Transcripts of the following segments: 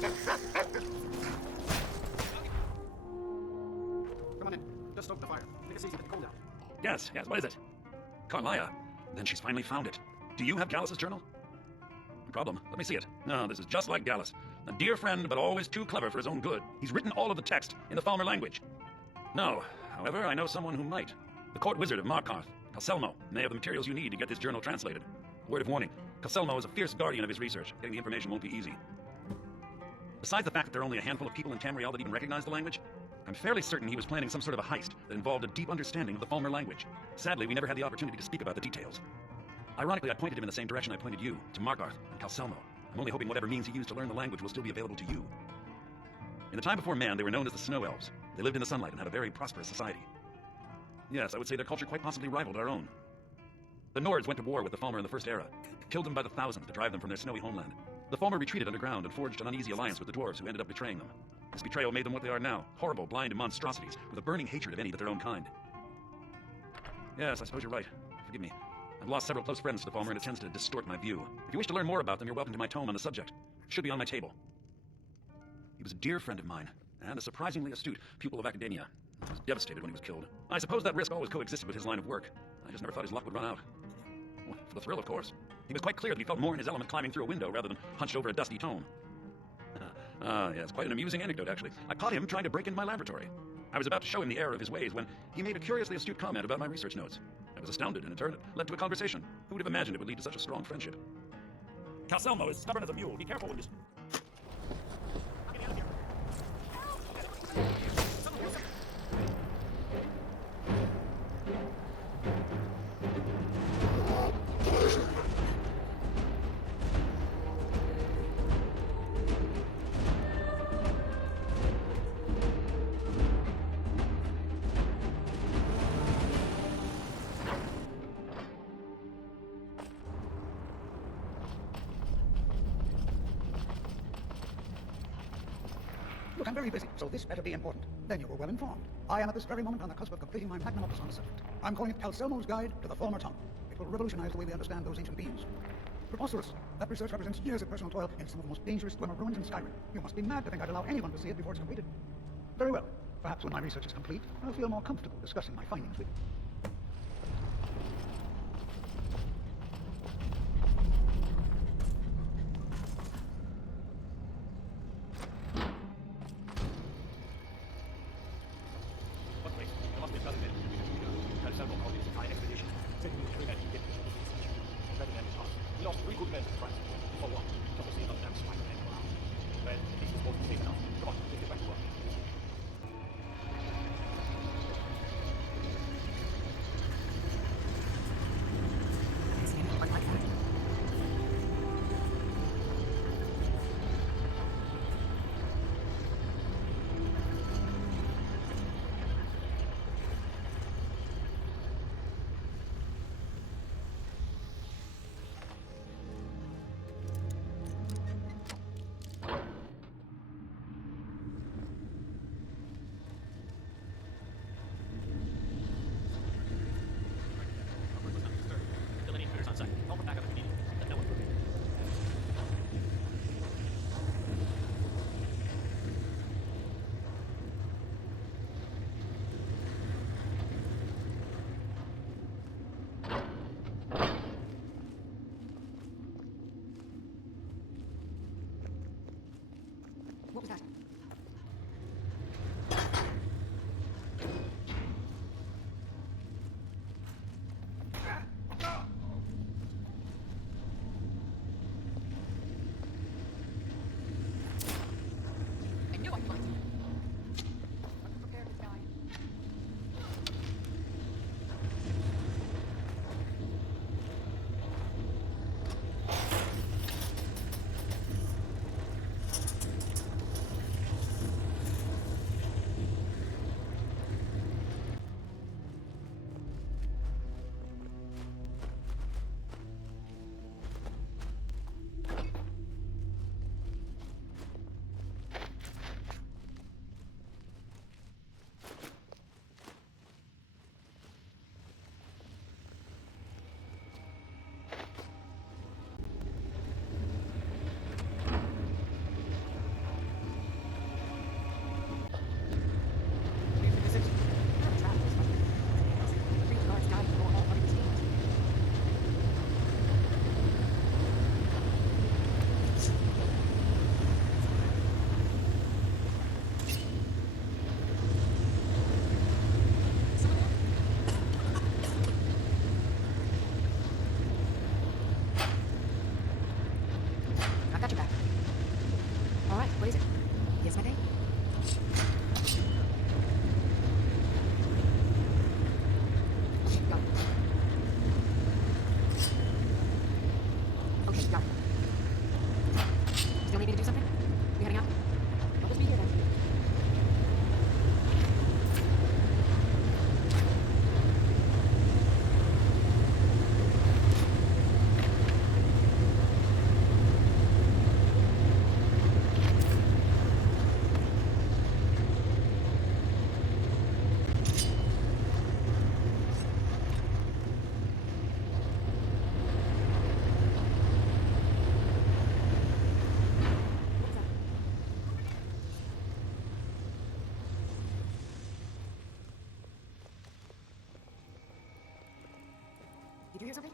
Come on in. Just stoke the fire. Make it easy with the cold out. Yes, what is it? Carlia. Then she's finally found it. Do you have Gallus's journal? No problem. Let me see it. No, this is just like Gallus. A dear friend, but always too clever for his own good. He's written all of the text in the Falmer language. No. However, I know someone who might. The court wizard of Markarth, Calselmo, may have the materials you need to get this journal translated. Word of warning, Calselmo is a fierce guardian of his research. Getting the information won't be easy. Besides the fact that there are only a handful of people in Tamriel that even recognize the language, I'm fairly certain he was planning some sort of a heist that involved a deep understanding of the Falmer language. Sadly, we never had the opportunity to speak about the details. Ironically, I pointed him in the same direction I pointed you, to Markarth and Calselmo. I'm only hoping whatever means he used to learn the language will still be available to you. In the time before man, they were known as the Snow Elves. They lived in the sunlight and had a very prosperous society. Yes, I would say their culture quite possibly rivaled our own. The Nords went to war with the Falmer in the First Era, killed them by the thousands to drive them from their snowy homeland. The Falmer retreated underground and forged an uneasy alliance with the dwarves, who ended up betraying them. This betrayal made them what they are now, horrible, blind monstrosities, with a burning hatred of any but their own kind. Yes, I suppose you're right. Forgive me. I've lost several close friends to the Falmer, and it tends to distort my view. If you wish to learn more about them, you're welcome to my tome on the subject. It should be on my table. He was a dear friend of mine, and a surprisingly astute pupil of academia. I was devastated when he was killed. I suppose that risk always coexisted with his line of work. I just never thought his luck would run out. Well, for the thrill, of course. He was quite clear that he felt more in his element climbing through a window rather than hunched over a dusty tome. Yes, quite an amusing anecdote, actually. I caught him trying to break into my laboratory. I was about to show him the error of his ways when he made a curiously astute comment about my research notes. I was astounded, and in turn it led to a conversation. Who would have imagined it would lead to such a strong friendship? Calselmo is stubborn as a mule. Be careful when you... Look, I'm very busy, so this better be important. Then you were well informed. I am at this very moment on the cusp of completing my magnum opus on the subject. I'm calling it Calselmo's Guide to the Falmer Tongue. It will revolutionize the way we understand those ancient beings. Preposterous. That research represents years of personal toil in some of the most dangerous Dwemer ruins in Skyrim. You must be mad to think I'd allow anyone to see it before it's completed. Very well. Perhaps when my research is complete, I'll feel more comfortable discussing my findings with you. What was that? I knew I'd find you. I'm prepared to die. What is it? Yes, my day? Okay, got it. Okay, got it. Still need me to do something? We heading out? I'll just be here then. Did you hear something?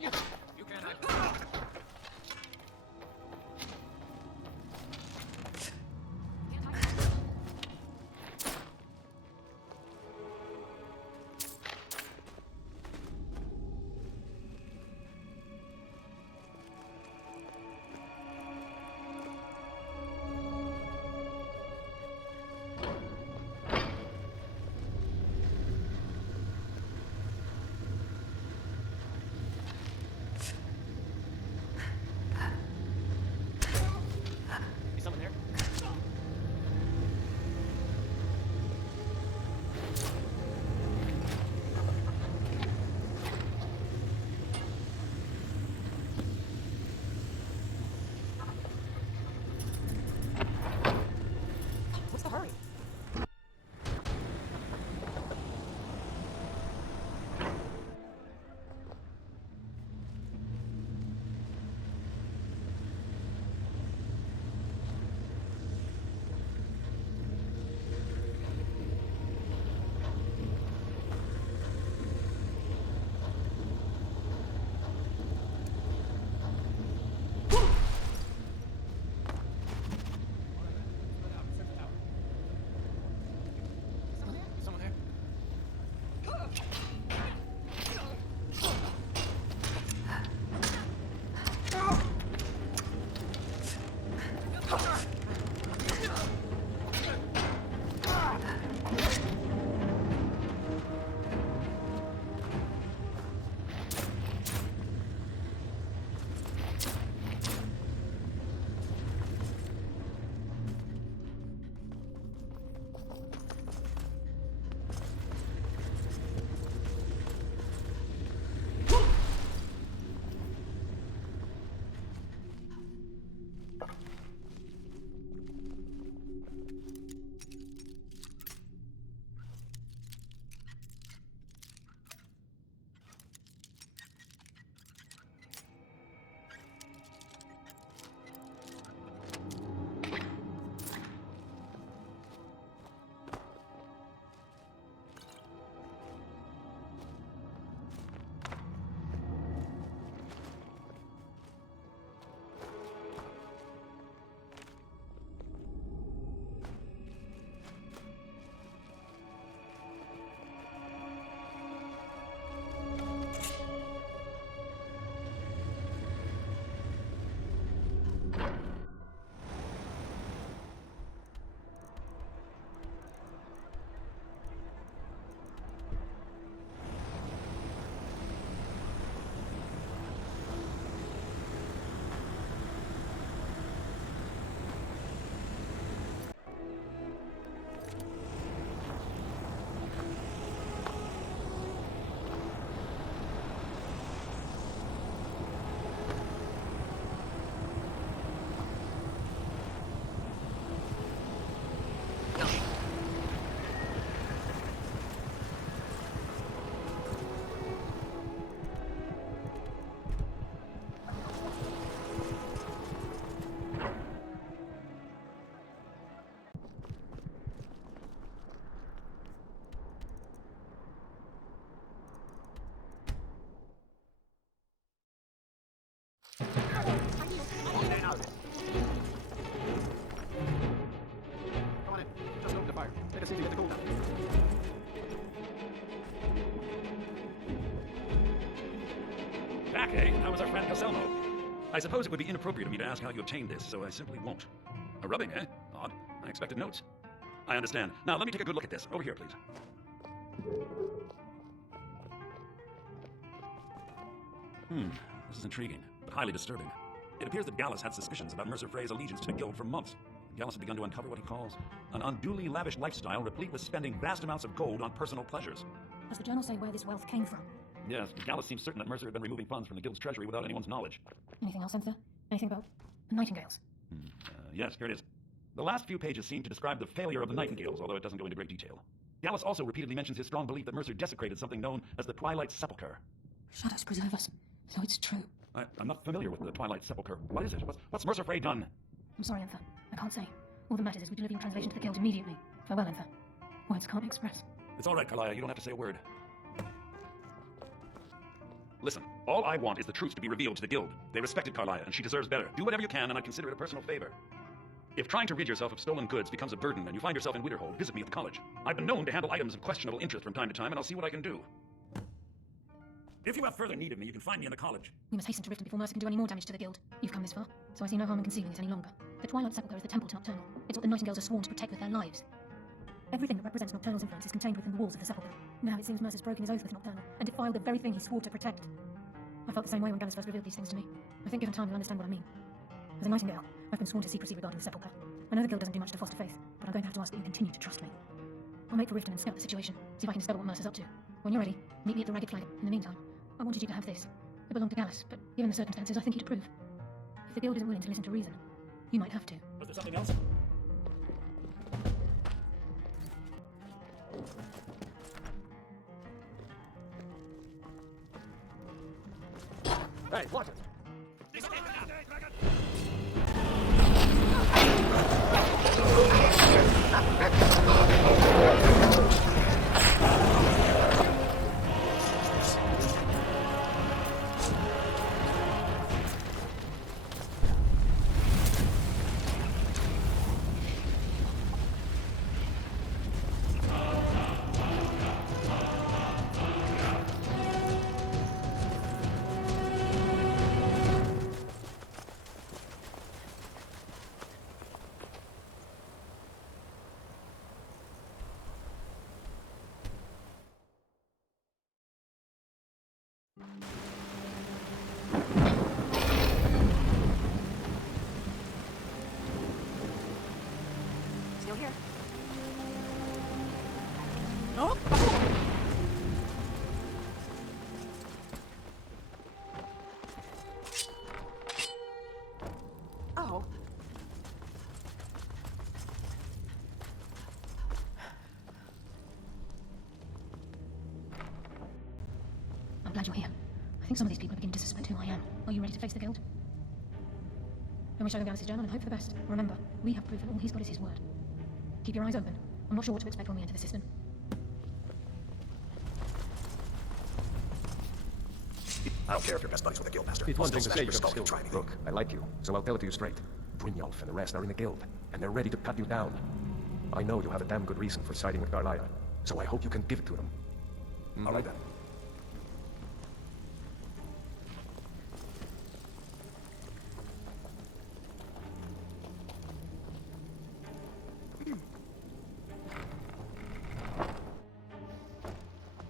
You can't hide. Can't hide. Is someone there? What's the hurry? Is someone there? Back, eh? How was our friend Caselmo? I suppose it would be inappropriate of me to ask how you obtained this, so I simply won't. A rubbing, eh? Odd. I expected notes. I understand. Now, let me take a good look at this. Over here, please. This is intriguing, but highly disturbing. It appears that Gallus had suspicions about Mercer Frey's allegiance to the Guild for months. Gallus had begun to uncover what he calls an unduly lavish lifestyle replete with spending vast amounts of gold on personal pleasures. Does the journal say where this wealth came from? Yes, Gallus seems certain that Mercer had been removing funds from the Guild's treasury without anyone's knowledge. Anything else, Enfer? Anything about the Nightingales? Yes, here it is. The last few pages seem to describe the failure of the Nightingales, although it doesn't go into great detail. Gallus also repeatedly mentions his strong belief that Mercer desecrated something known as the Twilight Sepulchre. Shadows preserve us, so it's true. I'm not familiar with the Twilight Sepulchre. What is it? What's Mercer Frey done? I'm sorry, Enfer. I can't say. All that matters is we deliver your translation to the Guild immediately. Farewell, Enfer. Words can't express. It's all right, Carlia. You don't have to say a word. Listen, all I want is the truth to be revealed to the Guild. They respected Carlia, and she deserves better. Do whatever you can, and I'd consider it a personal favor. If trying to rid yourself of stolen goods becomes a burden and you find yourself in Winterhold, visit me at the college. I've been known to handle items of questionable interest from time to time, and I'll see what I can do. If you have further need of me, you can find me in the college. We must hasten to Riften before Mercer can do any more damage to the Guild. You've come this far, so I see no harm in concealing this any longer. The Twilight Sepulchre is the temple to Nocturnal. It's what the Nightingales are sworn to protect with their lives. Everything that represents Nocturnal's influence is contained within the walls of the Sepulchre. Now it seems Mercer's broken his oath with Nocturnal, and defiled the very thing he swore to protect. I felt the same way when Gallus first revealed these things to me. I think given time you'll understand what I mean. As a Nightingale, I've been sworn to secrecy regarding the Sepulchre. I know the Guild doesn't do much to foster faith, but I'm going to have to ask that you continue to trust me. I'll make for Riften and scout the situation, see if I can discover what Mercer's up to. When you're ready, meet me at the Ragged Flag. In the meantime, I wanted you to have this. It belonged to Gallus, but given the circumstances, I think he'd approve. If the Guild isn't willing to listen to reason, you might have to. Was there something else? Hey, watch it! Still here. No? Oh. I'm glad you're here. I think some of these people are beginning to suspect who I am. Are you ready to face the Guild? Then we show them Gallus' journal and hope for the best. Remember, we have proof that all he's got is his word. Keep your eyes open. I'm not sure what to expect when we enter the system. I don't care if you're best buddies with the Guildmaster. It's one thing to Still say you're smash gonna your skull kill and me. try Look, I like you, so I'll tell it to you straight. Brynjolf and the rest are in the Guild, and they're ready to cut you down. I know you have a damn good reason for siding with Carlia, so I hope you can give it to them. All right then.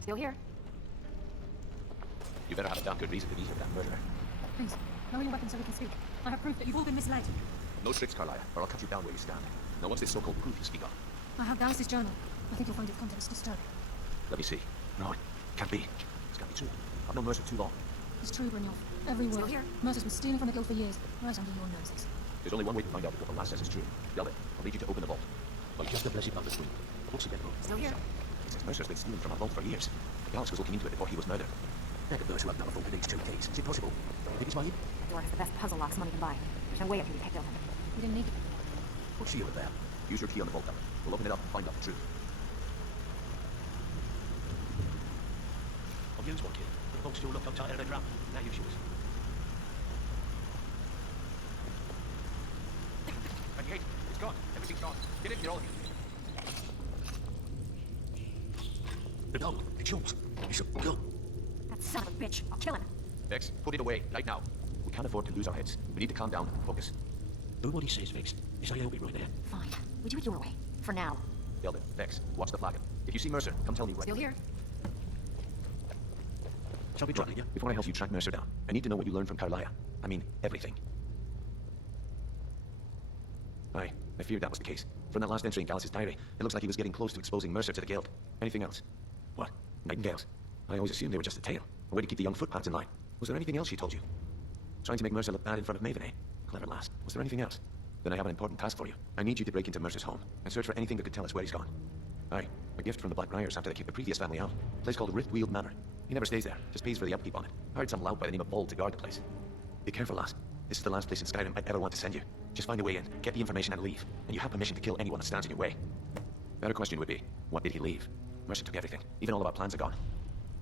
Still here. You better have a damn good reason to be here, that murderer. Please, lower your weapon so we can speak. I have proof that you've all been misled. No tricks, Carlia, or I'll cut you down where you stand. Now what's this so-called proof you speak of? I have Gallus' journal. I think you'll find its contents disturbing. Let me see. No, it can't be. It's gotta be true. I've known Mercer too long. It's true, Brynjolf. Every word. Still here? Mercer's been stealing from the Guild for years, right under your noses. There's only one way to find out if what the last says is true. Delvin, I'll need you to open the vault. Well, just a blessing on the screen. What's the bro? Still here? It says Mercer's been stealing from our vault for years. Gallus was looking into it before he was murdered. I could those who have never folded these 2 days. Is it possible? Think it's mine? The door has the best puzzle locks money can buy. There's no way it can be picked open. We didn't need it. What's she over there? Use your key on the vault then. We'll open it up and find out the truth. I'll use one, kid. The vault's still locked up tight out of the drum. Now use yours. And the gate, it's gone. Everything's gone. Get in here, all of you. The gold. It's yours. It's a gun. That son of a bitch. I'll kill him. Vex, put it away, right now. We can't afford to lose our heads. We need to calm down and focus. Do what he says, Vex. As I hope it right there. Fine. We do it your way. For now. Delvin, Vex, watch the flagon. If you see Mercer, come tell me right. Still here? Shall we try, yeah? Before I help you track Mercer down, I need to know what you learned from Carlia. I mean, everything. I feared that was the case. From that last entry in Gallus' diary, it looks like he was getting close to exposing Mercer to the Guild. Anything else? What? Nightingales. I always assumed they were just a tale. A way to keep the young footpads in line. Was there anything else she told you? Trying to make Mercer look bad in front of Maven, eh? Clever lass. Was there anything else? Then I have an important task for you. I need you to break into Mercer's home and search for anything that could tell us where he's gone. Aye, a gift from the Black Briars after they kicked the previous family out. A place called Riftweald Manor. He never stays there, just pays for the upkeep on it. I hired some lout by the name of Vold to guard the place. Be careful, lass. This is the last place in Skyrim I'd ever want to send you. Just find a way in, get the information and leave. And you have permission to kill anyone that stands in your way. Better question would be, what did he leave? Mercer took everything. Even all of our plans are gone.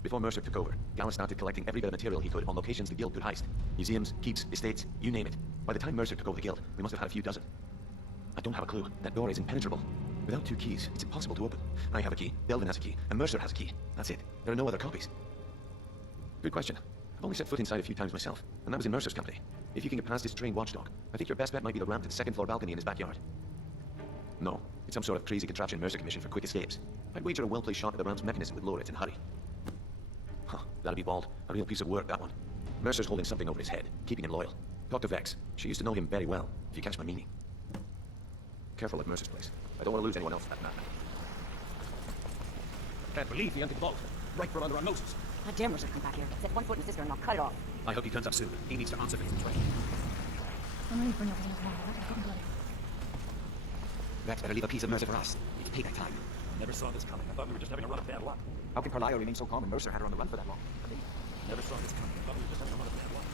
Before Mercer took over, Gallus started collecting every bit of material he could on locations the Guild could heist. Museums, keeps, estates, you name it. By the time Mercer took over the Guild, we must have had a few dozen. I don't have a clue. That door is impenetrable. Without 2 keys, it's impossible to open. I have a key, Delvin has a key, and Mercer has a key. That's it. There are no other copies. Good question. I've only set foot inside a few times myself, and that was in Mercer's company. If you can get past his trained watchdog, I think your best bet might be the ramp to the 2nd floor balcony in his backyard. No, it's some sort of crazy contraption Mercer commissioned for quick escapes. I'd wager a well-placed shot at the ramp's mechanism would lower it in a hurry. Huh, that'll be bald. A real piece of work, that one. Mercer's holding something over his head, keeping him loyal. Talk to Vex. She used to know him very well, if you catch my meaning. Careful at Mercer's place. I don't want to lose anyone else for that matter. Can't believe he entered Vault. Right from under our noses. God damn Mercer come back here. Set 1 foot in the cistern and I'll cut it off. I hope he turns up soon. He needs to answer for his betrayal. I'm ready for an opportunity tomorrow. That's fucking bloody. Vex better leave a piece of Mercer for us. We need to pay that time. Never saw this coming. I thought we were just having a run of bad luck. How can Carlia remain so calm when Mercer had her on the run for that long? Never saw this coming. I thought we were just having a run of bad luck.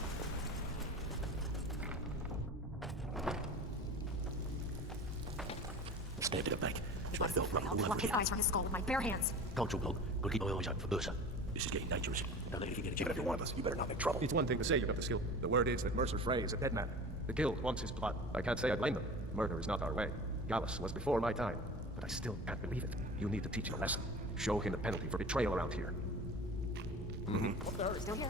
Stand to the back. It's my thought run. I'll pluck his eyes from his skull with my bare hands. Control bloke. We'll keep my eyes open for Mercer. This is getting dangerous. Don't let anything get Even if you're one of us, you better not make trouble. It's one thing to say you've got the skill. The word is that Mercer Frey is a dead man. The Guild wants his blood. I can't say I blame them. Murder is not our way. Gallus was before my time. But I still can't believe it. You need to teach him a lesson. Show him the penalty for betrayal around here. Still here.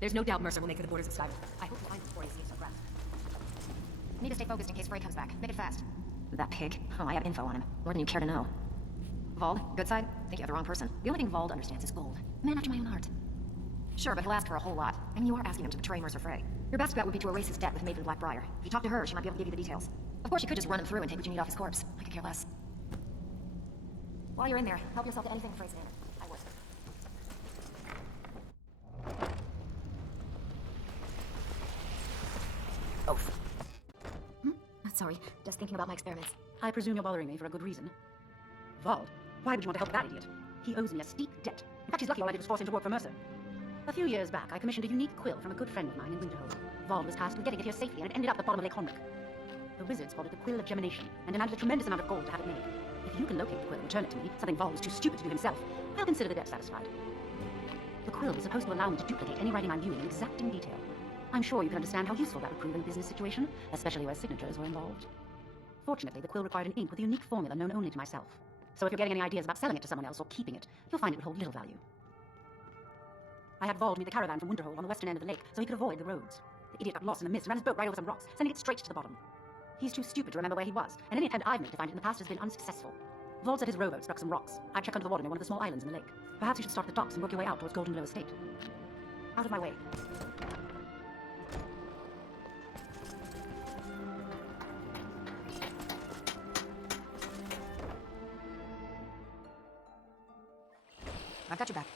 There's no doubt Mercer will make it to the borders of Skyrim. I hope to find him before he escapes our grasp. Need to stay focused in case Frey comes back. Make it fast. That pig. Oh, I have info on him. More than you care to know. Vold, good side? Think you have the wrong person. The only thing Vold understands is gold. Man after my own heart. Sure, but he'll ask for a whole lot. And you are asking him to betray Mercer Frey. Your best bet would be to erase his debt with Maven Blackbriar. If you talk to her, she might be able to give you the details. Of course, you could just run him through and take what you need off his corpse. I could care less. While you're in there, help yourself to anything Frey's name. I would. Oath. Sorry, just thinking about my experiments. I presume you're bothering me for a good reason. Vold, why would you want to help that idiot? He owes me a steep debt. In fact, he's lucky all I did was force him to work for Mercer. A few years back, I commissioned a unique quill from a good friend of mine in Winterhold. Vold was tasked with getting it here safely, and it ended up at the bottom of Lake Honrick. The wizards called it the Quill of Gemination, and demanded a tremendous amount of gold to have it made. If you can locate the quill and return it to me, something Vold was too stupid to do himself, I'll consider the debt satisfied. The quill was supposed to allow me to duplicate any writing I'm viewing in exacting detail. I'm sure you can understand how useful that would prove in a business situation, especially where signatures were involved. Fortunately, the quill required an ink with a unique formula known only to myself. So if you're getting any ideas about selling it to someone else or keeping it, you'll find it would hold little value. I had Vold meet the caravan from Winterhold on the western end of the lake, so he could avoid the roads. The idiot got lost in the mist and ran his boat right over some rocks, sending it straight to the bottom. He's too stupid to remember where he was, and any attempt I've made to find it in the past has been unsuccessful. Vold said his rowboat struck some rocks. I'd check under the water near one of the small islands in the lake. Perhaps you should start at the docks and work your way out towards Golden Glow Estate. Out of my way. I've got your back.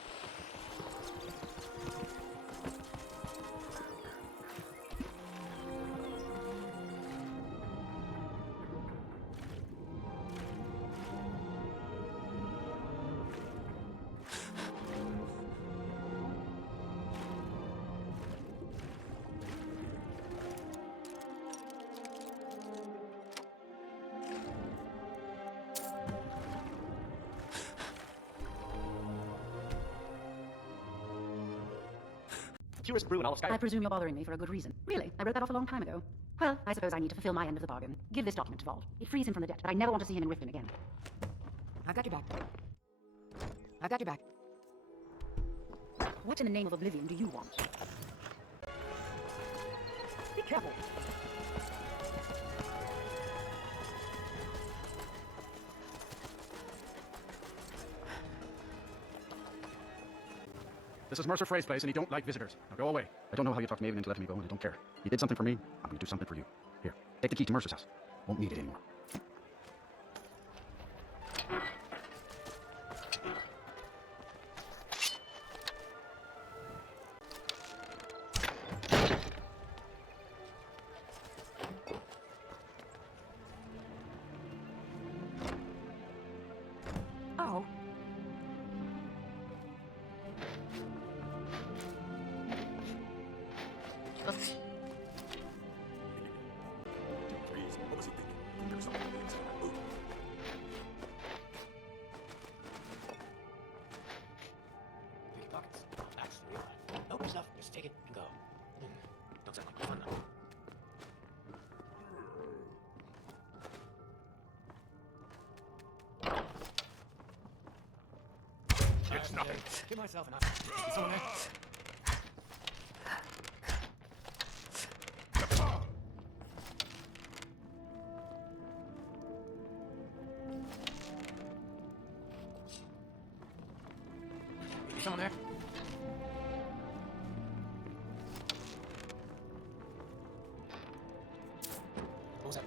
Purest brew in all of Skyrim. I presume you're bothering me for a good reason. Really? I wrote that off a long time ago. Well, I suppose I need to fulfill my end of the bargain. Give this document to Vold. It frees him from the debt, but I never want to see him in Riften again. I've got your back. I've got your back. What in the name of oblivion do you want? Careful. This is Mercer Frey's place, and he don't like visitors. Now go away. I don't know how you talked Maven into letting me go, and I don't care. You did something for me, I'm gonna do something for you. Here, take the key to Mercer's house. Won't need it anymore. Oh. What was he thinking? There was something in his hand. Ooh. Pick your pockets. That's the real life. Nope, stuff. Just take it and go. Don't sound like fun though. It's nothing. Give myself an eye. Is someone there? Is someone there? What was that?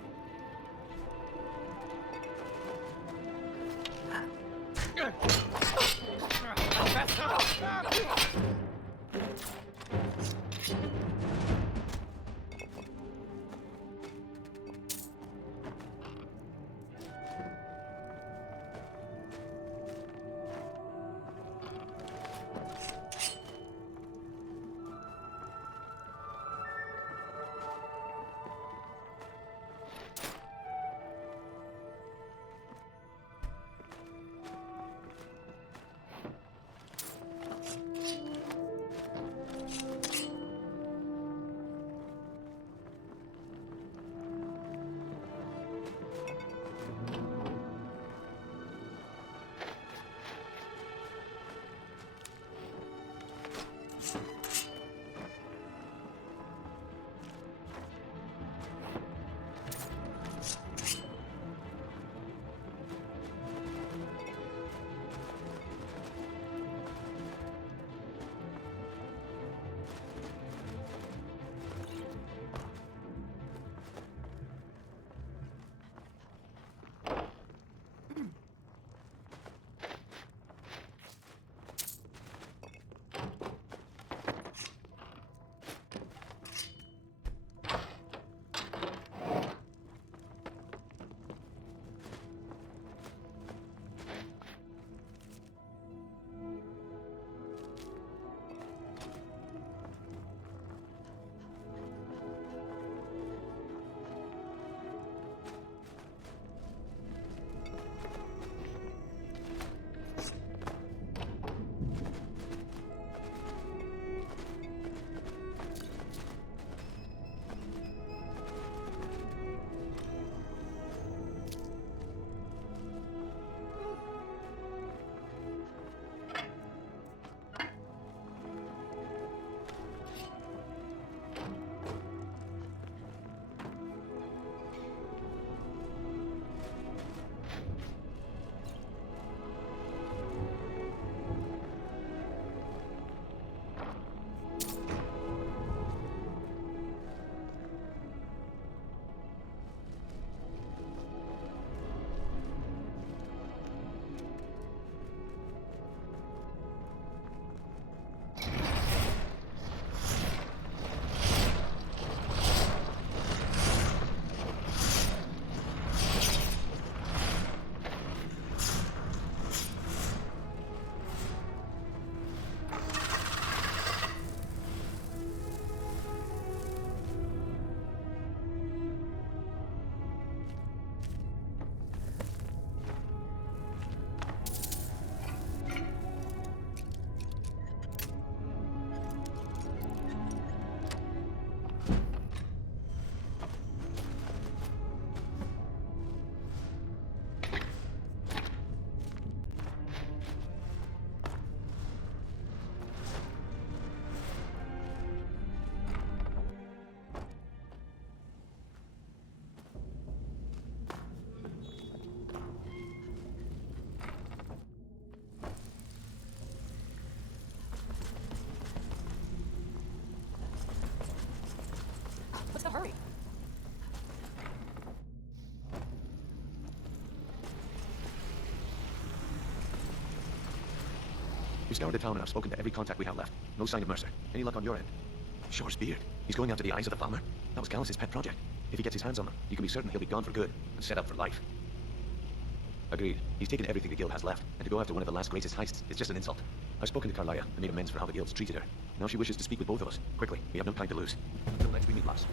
We've scoured the town and I've spoken to every contact we have left. No sign of Mercer. Any luck on your end? Shore's beard. He's going after the eyes of the farmer. That was Gallus' pet project. If he gets his hands on them, you can be certain he'll be gone for good and set up for life. Agreed. He's taken everything the guild has left, and to go after one of the last greatest heists is just an insult. I've spoken to Carlia and made amends for how the guild's treated her. Now she wishes to speak with both of us. Quickly, we have no time to lose. Until next we meet, lass.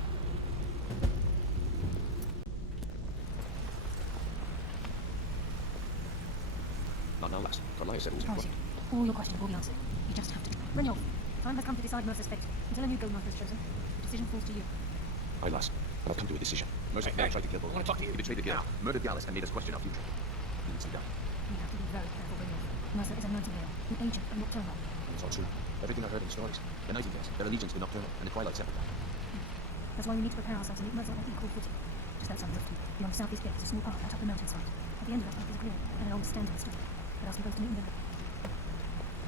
Not now, lass. Carlia said it was Promise you, important. all your questions will be answered. You just have to. Brynjolf, time has come to decide Mercer's fate. Until a new guild master is chosen, the decision falls to you. Aye, lass. And I've come to a decision. Mercer Hey, tried to kill both. I want to talk to you. He betrayed the guild, murdered Gallus, and made us question our future. He needs to die. You have to be very careful, Brynjolf. Mercer is a nightingale, an agent of Nocturnal. It's all true. Everything I've heard in the stories. The Nightingales, their allegiance to Nocturnal, and the Twilight Sepulchre. That's why we need to prepare ourselves to meet Mercer on equal footing. Just outside Riften, beyond the southeast gate is a small path atop the mountainside. At the end of it is a clearing and an old stand in the stone. But ask me both to meet in there.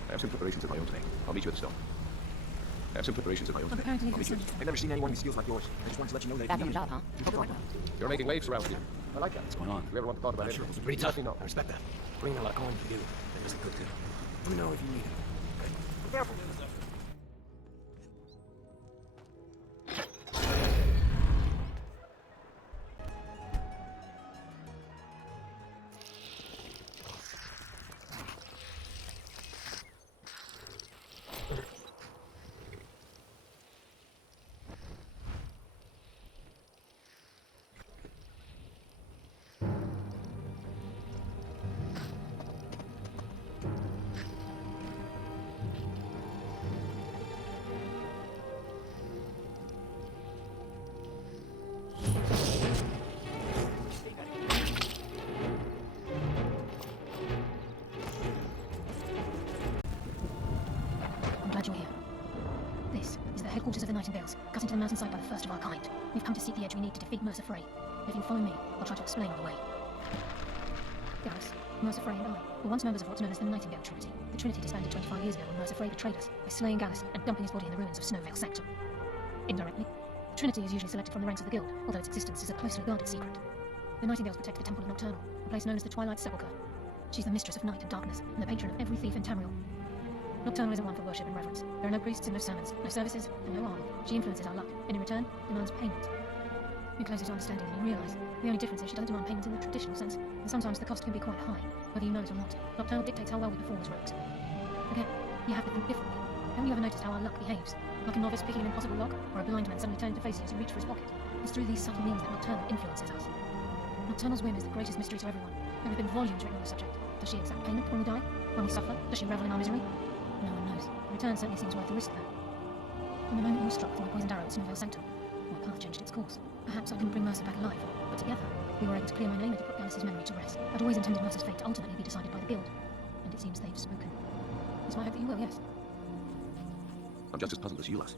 I have some preparations of my own today. I'll meet you at the stone. I have some preparations of my own I'm today. preparing to leave I'll meet the you. stone. I've never seen anyone with skills like yours. I just wanted to let you know that Back if on you the needed job, huh? You're making waves around here. I like that. What's going on? If you ever want to talk about Sure, anything, it was pretty let tough. me know. I respect that. Putting a lot going for you. That isn't good, too. Let me know if you need it. Okay? Be careful. I'm glad you're here. This is the headquarters of the Nightingales, cut into the mountainside by the first of our kind. We've come to seek the edge we need to defeat Mercer Frey. If you'll follow me, I'll try to explain the way. Gallus, Mercer Frey and I were once members of what's known as the Nightingale Trinity. The Trinity disbanded 25 years ago when Mercer Frey betrayed us by slaying Gallus and dumping his body in the ruins of Snowvale Sanctum. Indirectly, the Trinity is usually selected from the ranks of the Guild, although its existence is a closely guarded secret. The Nightingales protect the Temple of Nocturnal, a place known as the Twilight Sepulchre. She's the mistress of night and darkness, and the patron of every thief in Tamriel. Nocturnal isn't one for worship and reverence. There are no priests and no sermons, no services, and no alms. She influences our luck, and in return, demands payment. You're closer to understanding than you realise. The only difference is she doesn't demand payment in the traditional sense, and sometimes the cost can be quite high, whether you know it or not. Nocturnal dictates how well we perform as rogues. Again, you have to think differently. Haven't you ever noticed how our luck behaves? Like a novice picking an impossible lock, or a blind man suddenly turning to face you to reach for his pocket. It's through these subtle means that Nocturnal influences us. Nocturnal's whim is the greatest mystery to everyone. There have been volumes written on the subject. Does she accept payment when we die? When we suffer? Does she revel in our misery? No one knows. The return certainly seems worth the risk, though. From the moment you were struck with my poisoned arrow at Snowvale Sanctum, my path changed its course. Perhaps I couldn't bring Mercer back alive, but together, we were able to clear my name and to put Gallus' memory to rest. I'd always intended Mercer's fate to ultimately be decided by the Guild, and it seems they've spoken. So I hope that you will, yes. I'm just as puzzled as you, lass.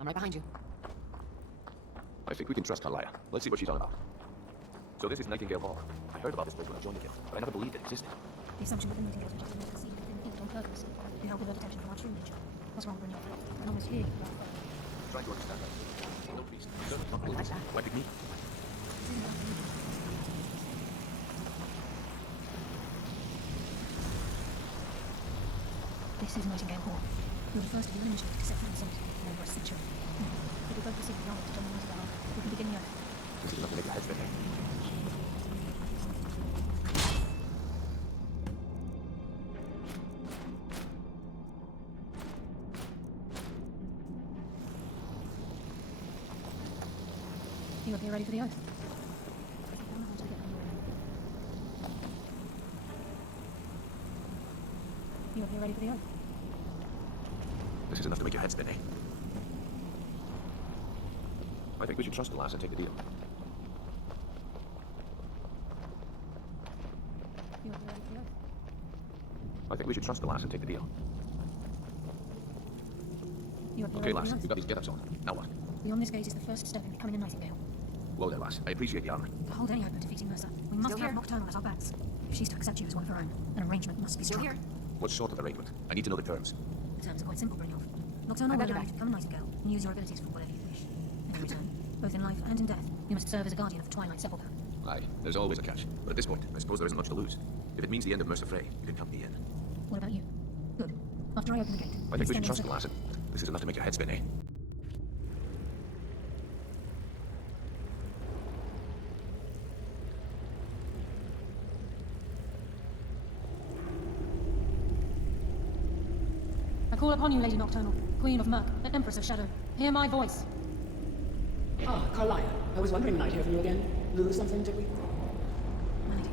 I'm right behind you. I think we can trust Carlia. Let's see what she's on about. So this is Nightingale Hall. I heard about this place when I joined the Guild, but I never believed it existed. The assumption that the Nightingales were just another scene within the Guild on purpose, to help divert attention from our true nature. What's wrong, Brynjolf? I'm almost here. Trying to understand that. No priest. Certainly not religious. Why pick me? This is Nightingale Hall. We were the first of the initiative to set foot in Summit in over a century. If we both receive the knowledge to join the Nightingale, we can begin the oath. This is enough to make your head spin. You appear ready for the oath. You appear ready for the oath. This is enough to make your head spin, eh? I think we should trust the lass and take the deal. You appear ready for the oath. I think we should trust the lass and take the deal. You appear Okay, ready for lass, the we've oath. got these get-ups on. Now what? Beyond this gate is the first step in becoming a Nightingale. Whoa there, lass. I appreciate the honor. To hold any hope of defeating Mercer, we must Still have here? Nocturnal at our backs. If she's to accept you as one of her own, an arrangement must be Still struck. here? What sort of arrangement? I need to know the terms. The terms are quite simple, Brynjolf. Nocturnal I will got your allow you back. to become a Nightingale and use your abilities for whatever you wish. In return, both in life and in death, you must serve as a guardian of the Twilight Sepulchre. Aye, there's always a catch. But at this point, I suppose there isn't much to lose. If it means the end of Mercer Frey, you can count me in. What about you? Good. After I open the gate. I think we should stand trust in the lass. This is enough to make your head spin, eh? I call upon you, Lady Nocturnal, Queen of Murk, and Empress of Shadow. Hear my voice. Ah, Carlia. I was wondering when I'd hear from you again. Lose something, did we? My lady,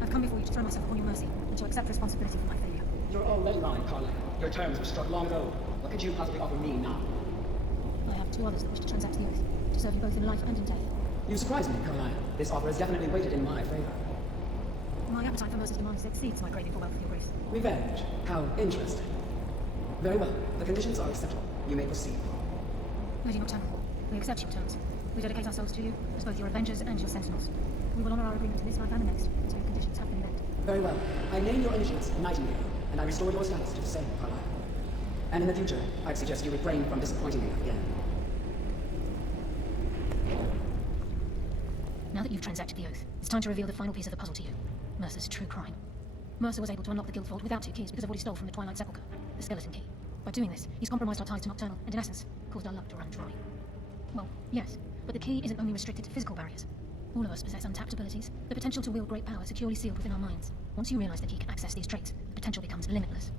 I've come before you to throw myself upon your mercy and to accept responsibility for my failure. You're already lying, Carlia. Your terms were struck long ago. What could you possibly offer me now? I have two others that wish to transact the oath, to serve you both in life and in death. You surprise me, Carlia. This offer is definitely weighted in my favor. My appetite for Mercer's demands exceeds my craving for wealth, your grace. Revenge. How interesting. Very well. The conditions are acceptable. You may proceed. Lady Nocturnal, we accept your terms. We dedicate ourselves to you as both your avengers and your sentinels. We will honor our agreement in this life and the next, until your conditions have been met. Very well. I name your initials Nightingale, and I restore your status to the same, Carlia. And in the future, I'd suggest you refrain from disappointing me again. Now that you've transacted the oath, it's time to reveal the final piece of the puzzle to you. Mercer's true crime. Mercer was able to unlock the guild vault without two keys because of what he stole from the Twilight Sepulchre, the skeleton key. By doing this, he's compromised our ties to Nocturnal, and in essence, caused our luck to run dry. Well, yes, but the key isn't only restricted to physical barriers. All of us possess untapped abilities, the potential to wield great power securely sealed within our minds. Once you realize the key can access these traits, the potential becomes limitless.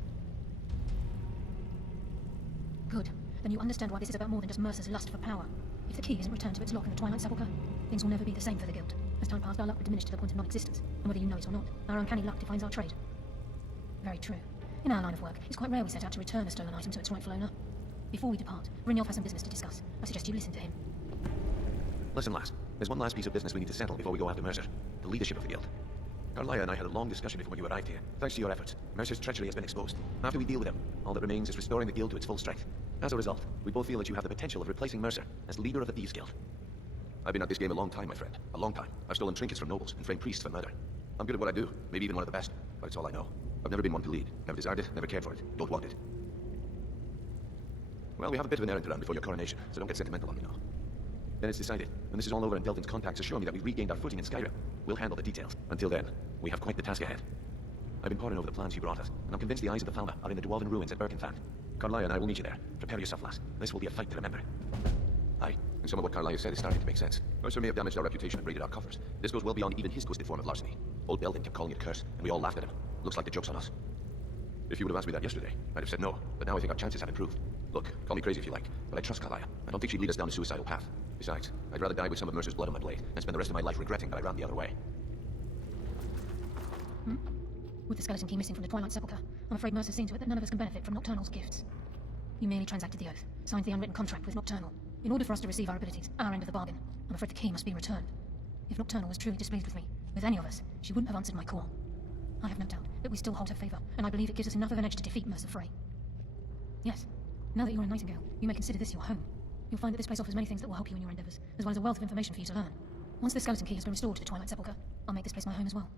Good. Then you understand why this is about more than just Mercer's lust for power. If the key isn't returned to its lock in the Twilight Sepulchre, things will never be the same for the Guild. As time passed, our luck would diminish to the point of non-existence, and whether you know it or not, our uncanny luck defines our trade. Very true. In our line of work, it's quite rare we set out to return a stolen item to its rightful owner. Before we depart, Brynjolf has some business to discuss. I suggest you listen to him. Listen, lass. There's one last piece of business we need to settle before we go after Mercer. The leadership of the Guild. Carlia and I had a long discussion before you arrived here. Thanks to your efforts, Mercer's treachery has been exposed. After we deal with him, all that remains is restoring the Guild to its full strength. As a result, we both feel that you have the potential of replacing Mercer as leader of the Thieves Guild. I've been at this game a long time, my friend. A long time. I've stolen trinkets from nobles and framed priests for murder. I'm good at what I do, maybe even one of the best, but it's all I know. I've never been one to lead. Never desired it, never cared for it. Don't want it. Well, we have a bit of an errand to run before your coronation, so don't get sentimental on me now. Then it's decided. When this is all over and Delvin's contacts assure me that we've regained our footing in Skyrim, we'll handle the details. Until then, we have quite the task ahead. I've been poring over the plans you brought us, and I'm convinced the eyes of the Falmer are in the Dwarven ruins at Birkenfan. Carlia and I will meet you there. Prepare yourself, lass. This will be a fight to remember. Aye, and some of what Carlia said is starting to make sense. Mercer may have damaged our reputation and raided our coffers. This goes well beyond even his twisted form of larceny. Old Belden kept calling it a curse, and we all laughed at him. Looks like the joke's on us. If you would have asked me that yesterday, I'd have said no, but now I think our chances have improved. Look, call me crazy if you like, but I trust Carlia. I don't think she'd lead us down a suicidal path. Besides, I'd rather die with some of Mercer's blood on my blade than spend the rest of my life regretting that I ran the other way. With the skeleton key missing from the Twilight Sepulchre, I'm afraid Mercer's seen to it that none of us can benefit from Nocturnal's gifts. You merely transacted the oath, signed the unwritten contract with Nocturnal. In order for us to receive our abilities, our end of the bargain, I'm afraid the key must be returned. If Nocturnal was truly displeased with me, with any of us, she wouldn't have answered my call. I have no doubt that we still hold her favor, and I believe it gives us enough of an edge to defeat Mercer Frey. Yes, now that you're a Nightingale, you may consider this your home. You'll find that this place offers many things that will help you in your endeavors, as well as a wealth of information for you to learn. Once the skeleton key has been restored to the Twilight Sepulchre, I'll make this place my home as well.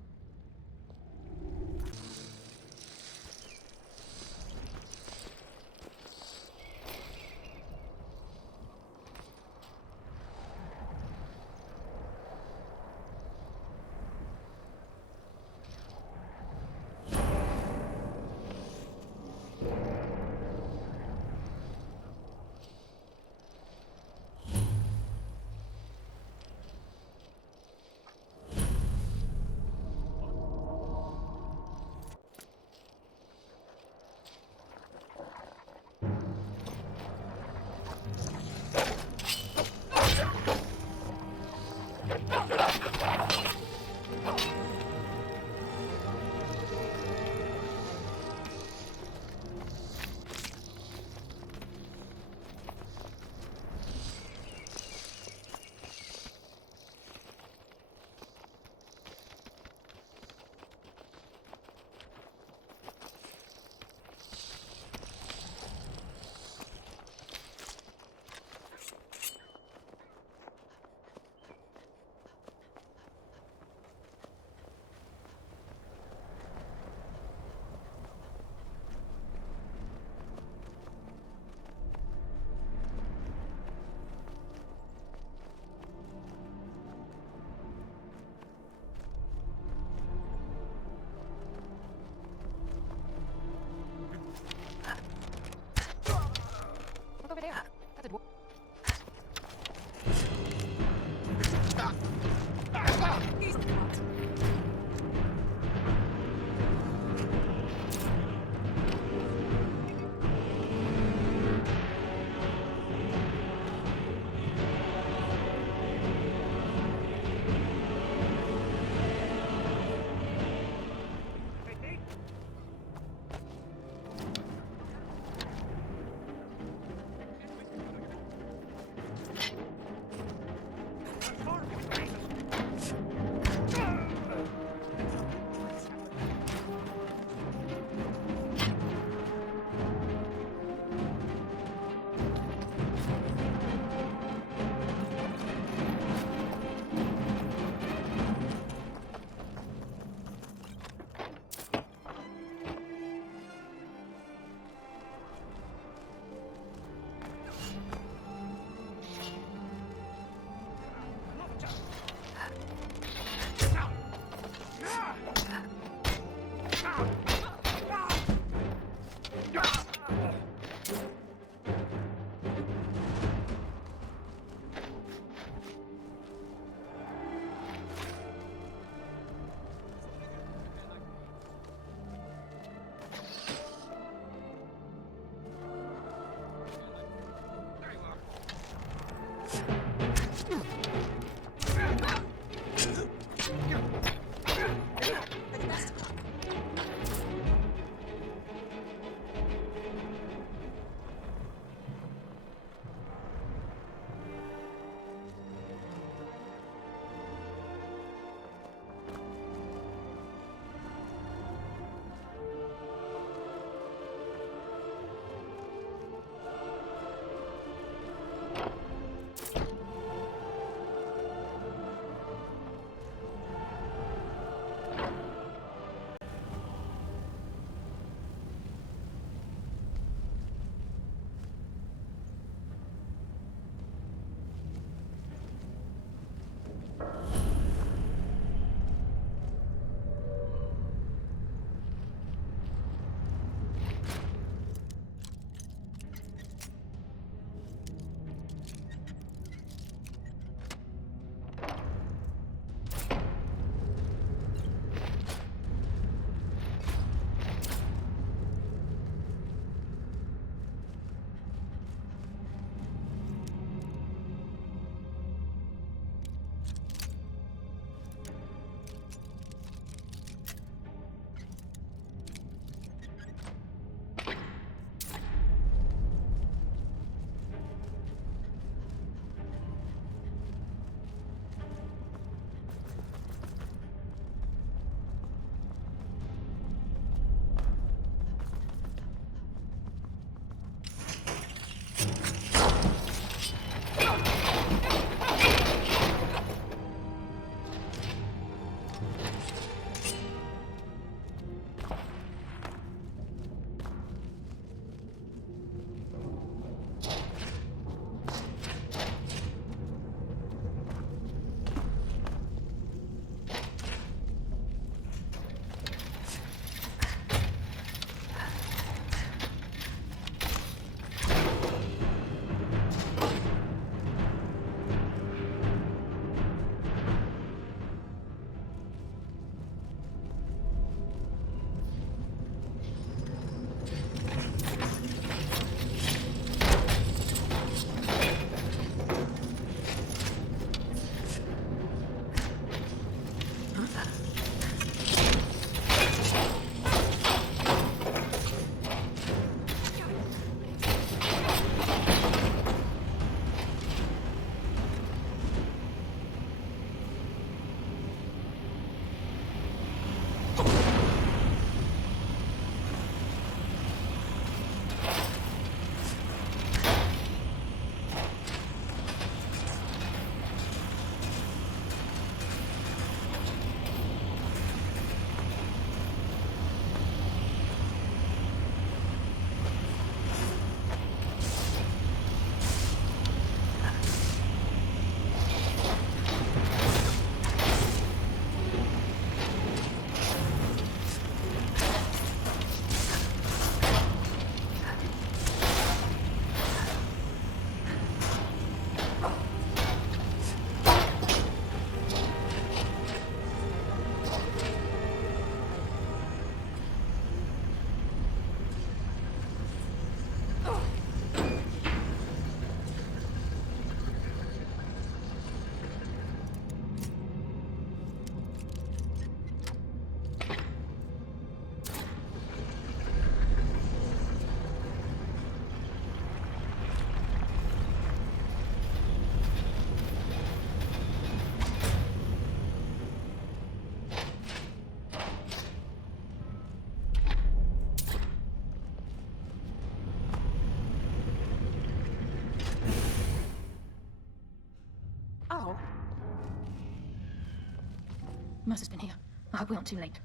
Mercer's been here. I hope we aren't too late.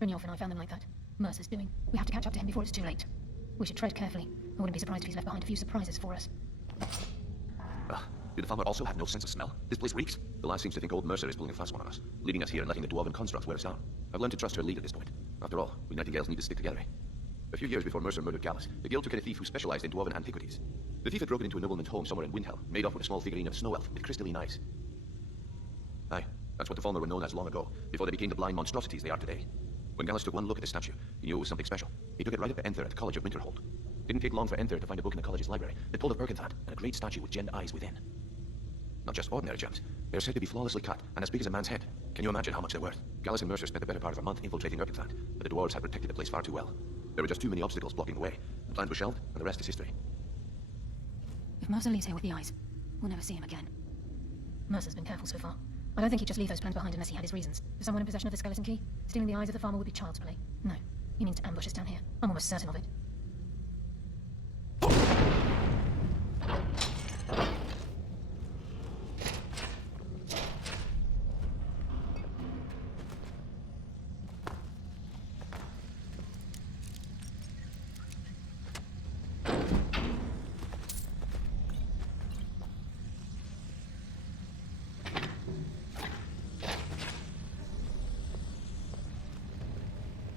Brynjolf and I found them like that. Mercer's doing. We have to catch up to him before it's too late. We should tread carefully. I wouldn't be surprised if he's left behind a few surprises for us. Did the farmer also have no sense of smell? This place reeks. The lass seems to think old Mercer is pulling a fast one on us, leaving us here and letting the dwarven constructs wear us down. I've learned to trust her lead at this point. After all, we nightingales need to stick together. A few years before Mercer murdered Gallus, the Guild took in a thief who specialized in dwarven antiquities. The thief had broken into a nobleman's home somewhere in Windhelm, made off with a small figurine of a snow elf with crystalline eyes. Aye, that's what the Falmer were known as long ago, before they became the blind monstrosities they are today. When Gallus took one look at the statue, he knew it was something special. He took it right up to Enther at the College of Winterhold. Didn't take long for Enther to find a book in the college's library that told of Erkenthad and a great statue with gemmed eyes within. Not just ordinary gems. They're said to be flawlessly cut and as big as a man's head. Can you imagine how much they're worth? Gallus and Mercer spent the better part of a month infiltrating Erkenthad, but the dwarves had protected the place far too well. There were just too many obstacles blocking the way. The plans were shelved, and the rest is history. If Mercer leaves here with the eyes, we'll never see him again. Mercer's been careful so far. I don't think he'd just leave those plans behind unless he had his reasons. For someone in possession of the skeleton key, stealing the eyes of the farmer would be child's play. No, he means to ambush us down here. I'm almost certain of it.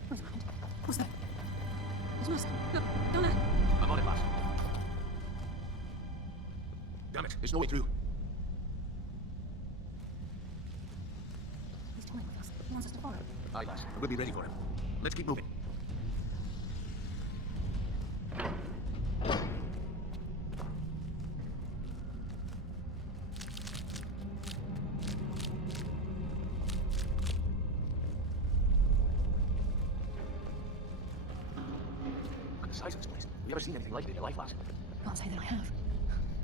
Wait a moment. What's that? It's Mercer. Look, down there. I'm on it, lass. Damn it, there's no way through. He's toying with us. He wants us to follow. Aye, lass, and we'll be ready for him. Let's keep moving. The size of this place. Have you ever seen anything like it in your life, lass? Can't say that I have.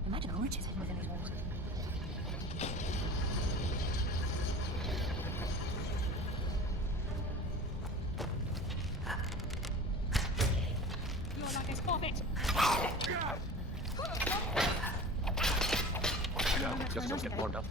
Imagine the riches hidden within these walls. You're like this forfeit! Just as us get warmed up.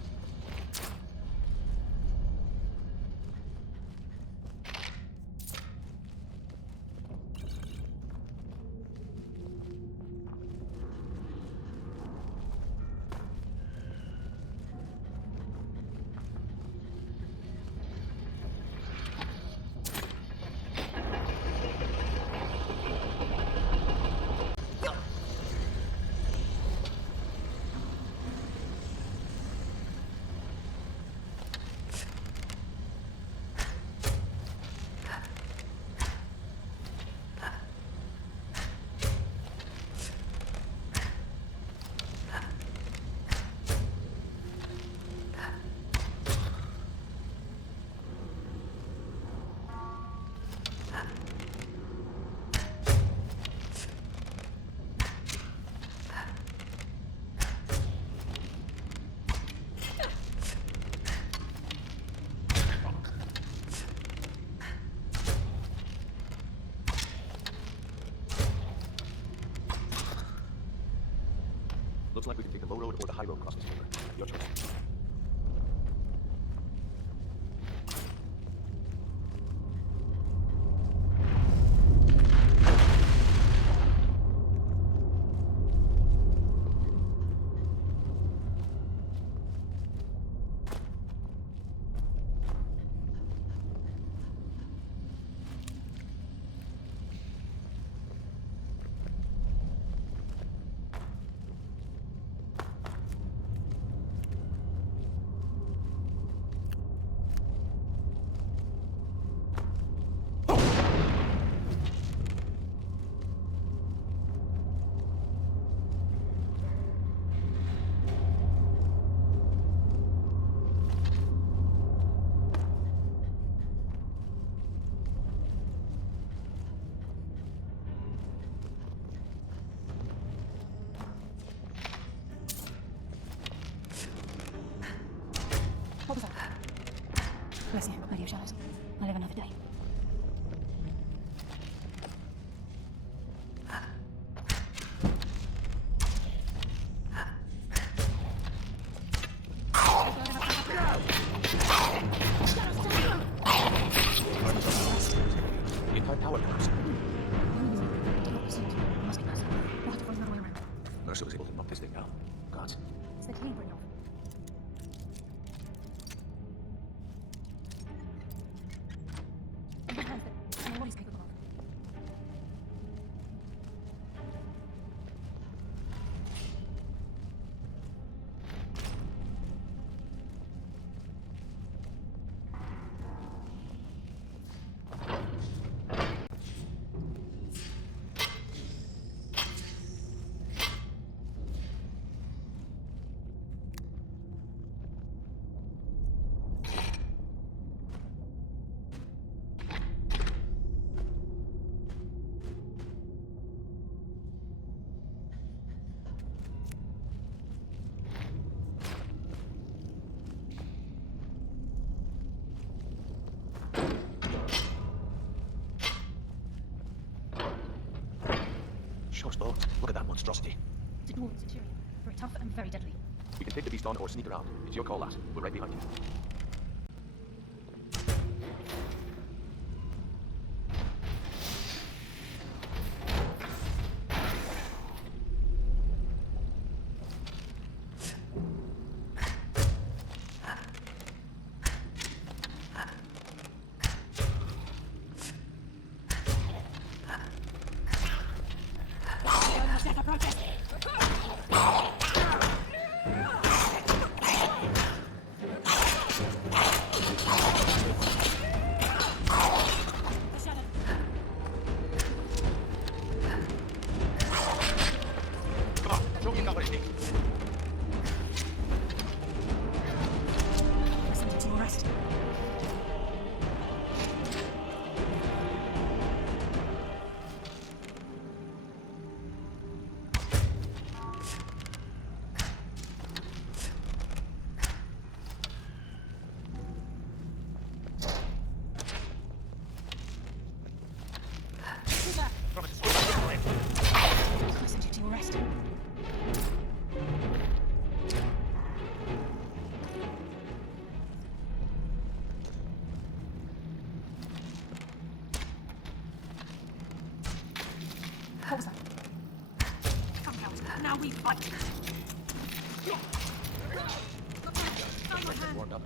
Looks like we can take the low road or the high road across this river. Your choice. What was that? Bless you, Lady of Shadows. I live another day. The entire tower collapsed. Must be Mercer. We'll have to find another way around. Mercer was able to knock this thing down. Gods. It's the key bring off. What he's capable of. short bow. Look at that monstrosity. It's a dwarven centurion. Very tough and very deadly. We can take the beast on or sneak around. It's your call, lass. We're right behind you. Listen to your rest. Listen to your rest. What was that? Come out. Now we fight. Warmed up.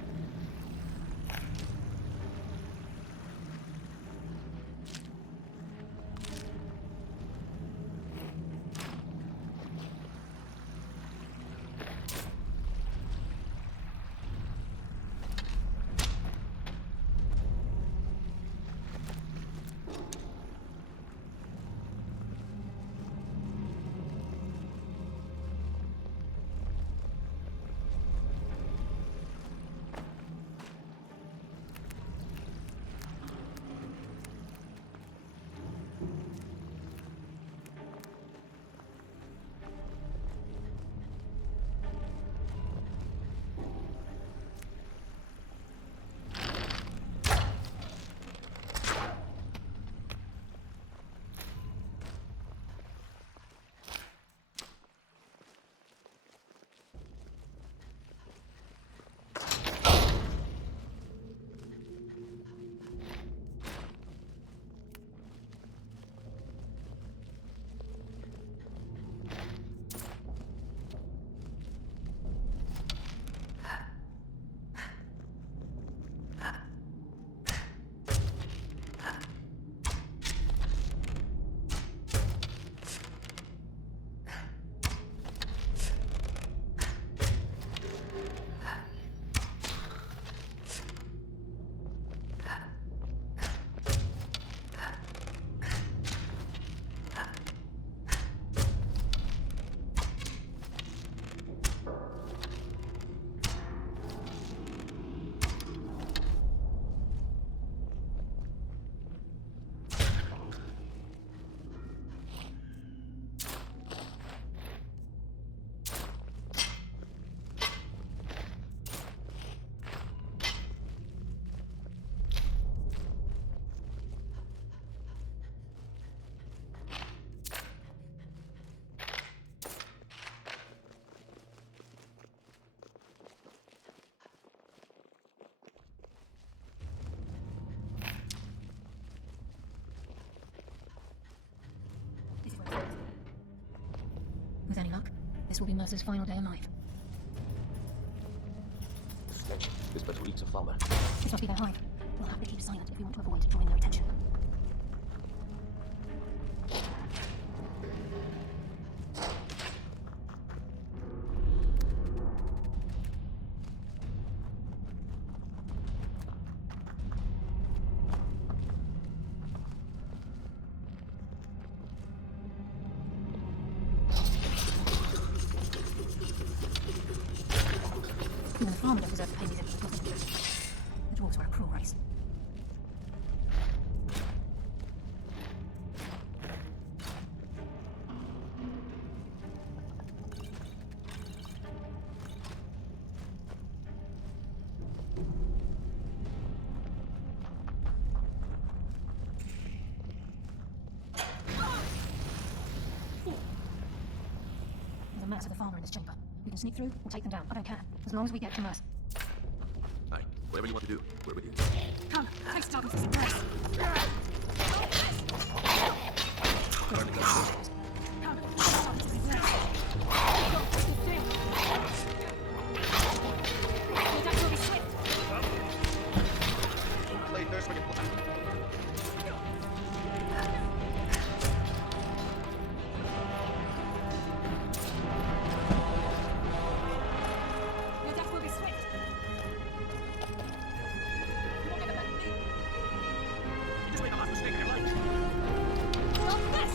With any luck, this will be Mercer's final day alive. Stench. This place reeks of founder. This must be their hive. We'll have to keep silent if we want to avoid drawing their attention. Even the farmer don't deserve to pay these idiots nothing. The dwarves were a cruel race. for Mercer the farmer in this chamber. We can sneak through or take them down. I don't care, as long as we get to Mercer. Aye, whatever you want to do, we're with you. Come, taste Darkness is embrace. Play first when you Your death will be swift. You won't get the better of me. You just made the last mistake of your life. Stop this!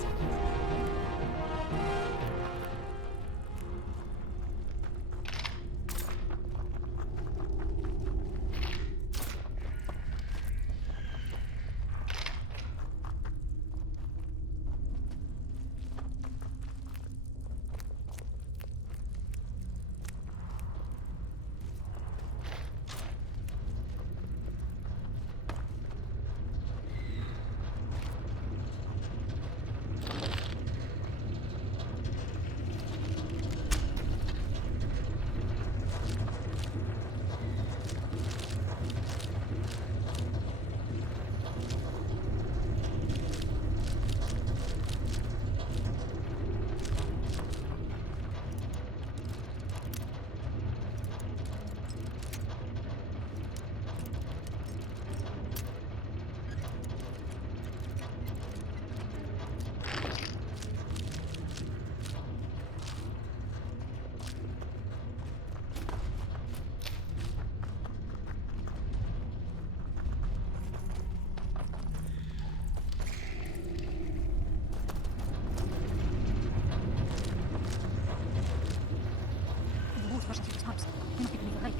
The water rushing through the pipes. You're not giving me the lake.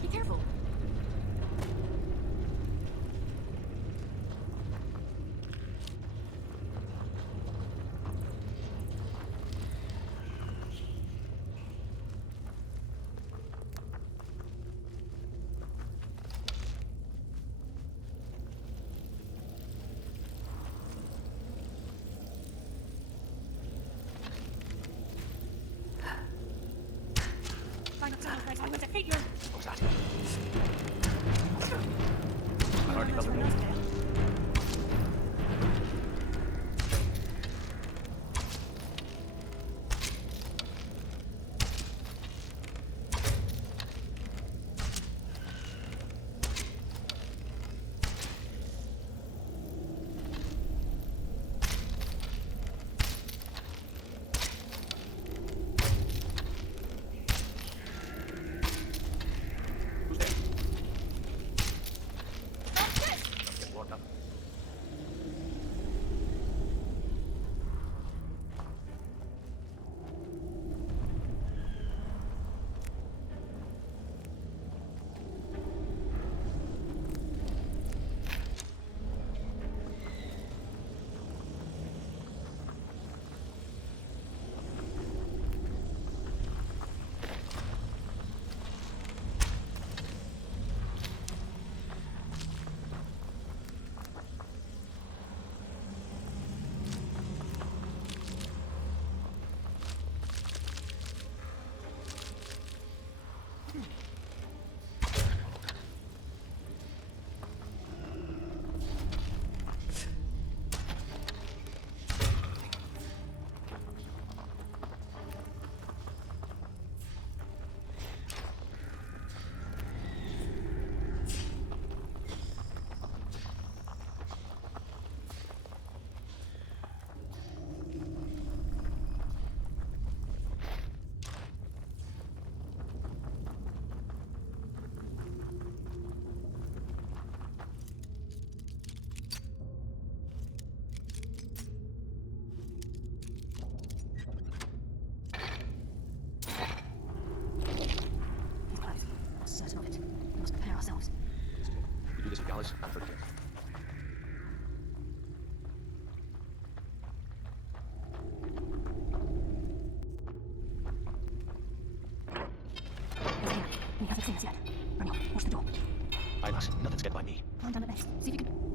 Be careful. Find a tunnel place. I will defeat you. What was that? I hardly felt it.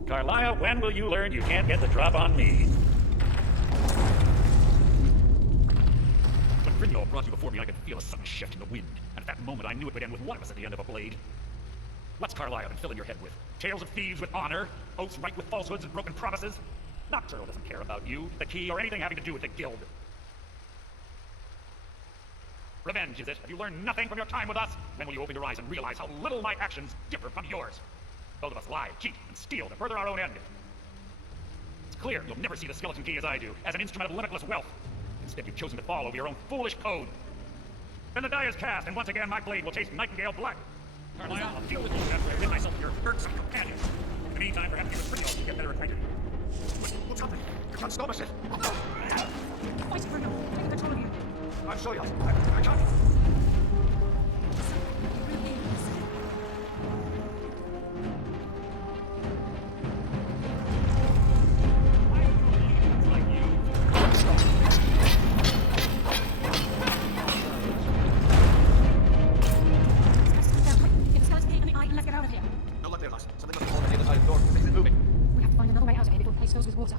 Carlia, when will you learn you can't get the drop on me? When Brynjolf brought you before me, I could feel a sudden shift in the wind, and at that moment I knew it would end with one of us at the end of a blade. What's Carlia been filling your head with? Tales of thieves with honor? Oaths right with falsehoods and broken promises? Nocturnal doesn't care about you, the key, or anything having to do with the guild. Revenge, is it? Have you learned nothing from your time with us? When will you open your eyes and realize how little my actions differ from yours? Both of us lie, cheat, and steal to further our own end. It's clear you'll never see the skeleton key as I do, as an instrument of limitless wealth. Instead, you've chosen to fall over your own foolish code. Then the die is cast, and once again my blade will taste nightingale black. Carlia, I'll deal with you after I rid myself of your irksome companion. In the meantime, perhaps you and Brynjolf can get better acquainted. What's happening? You can't stop us yet. Fight, Bruno. Taking control of you. I'm sorry, I can't. Don't look there, lass. Something must have fallen on the other side of the door. Things are moving. We have to find another way out of here before the place fills with water.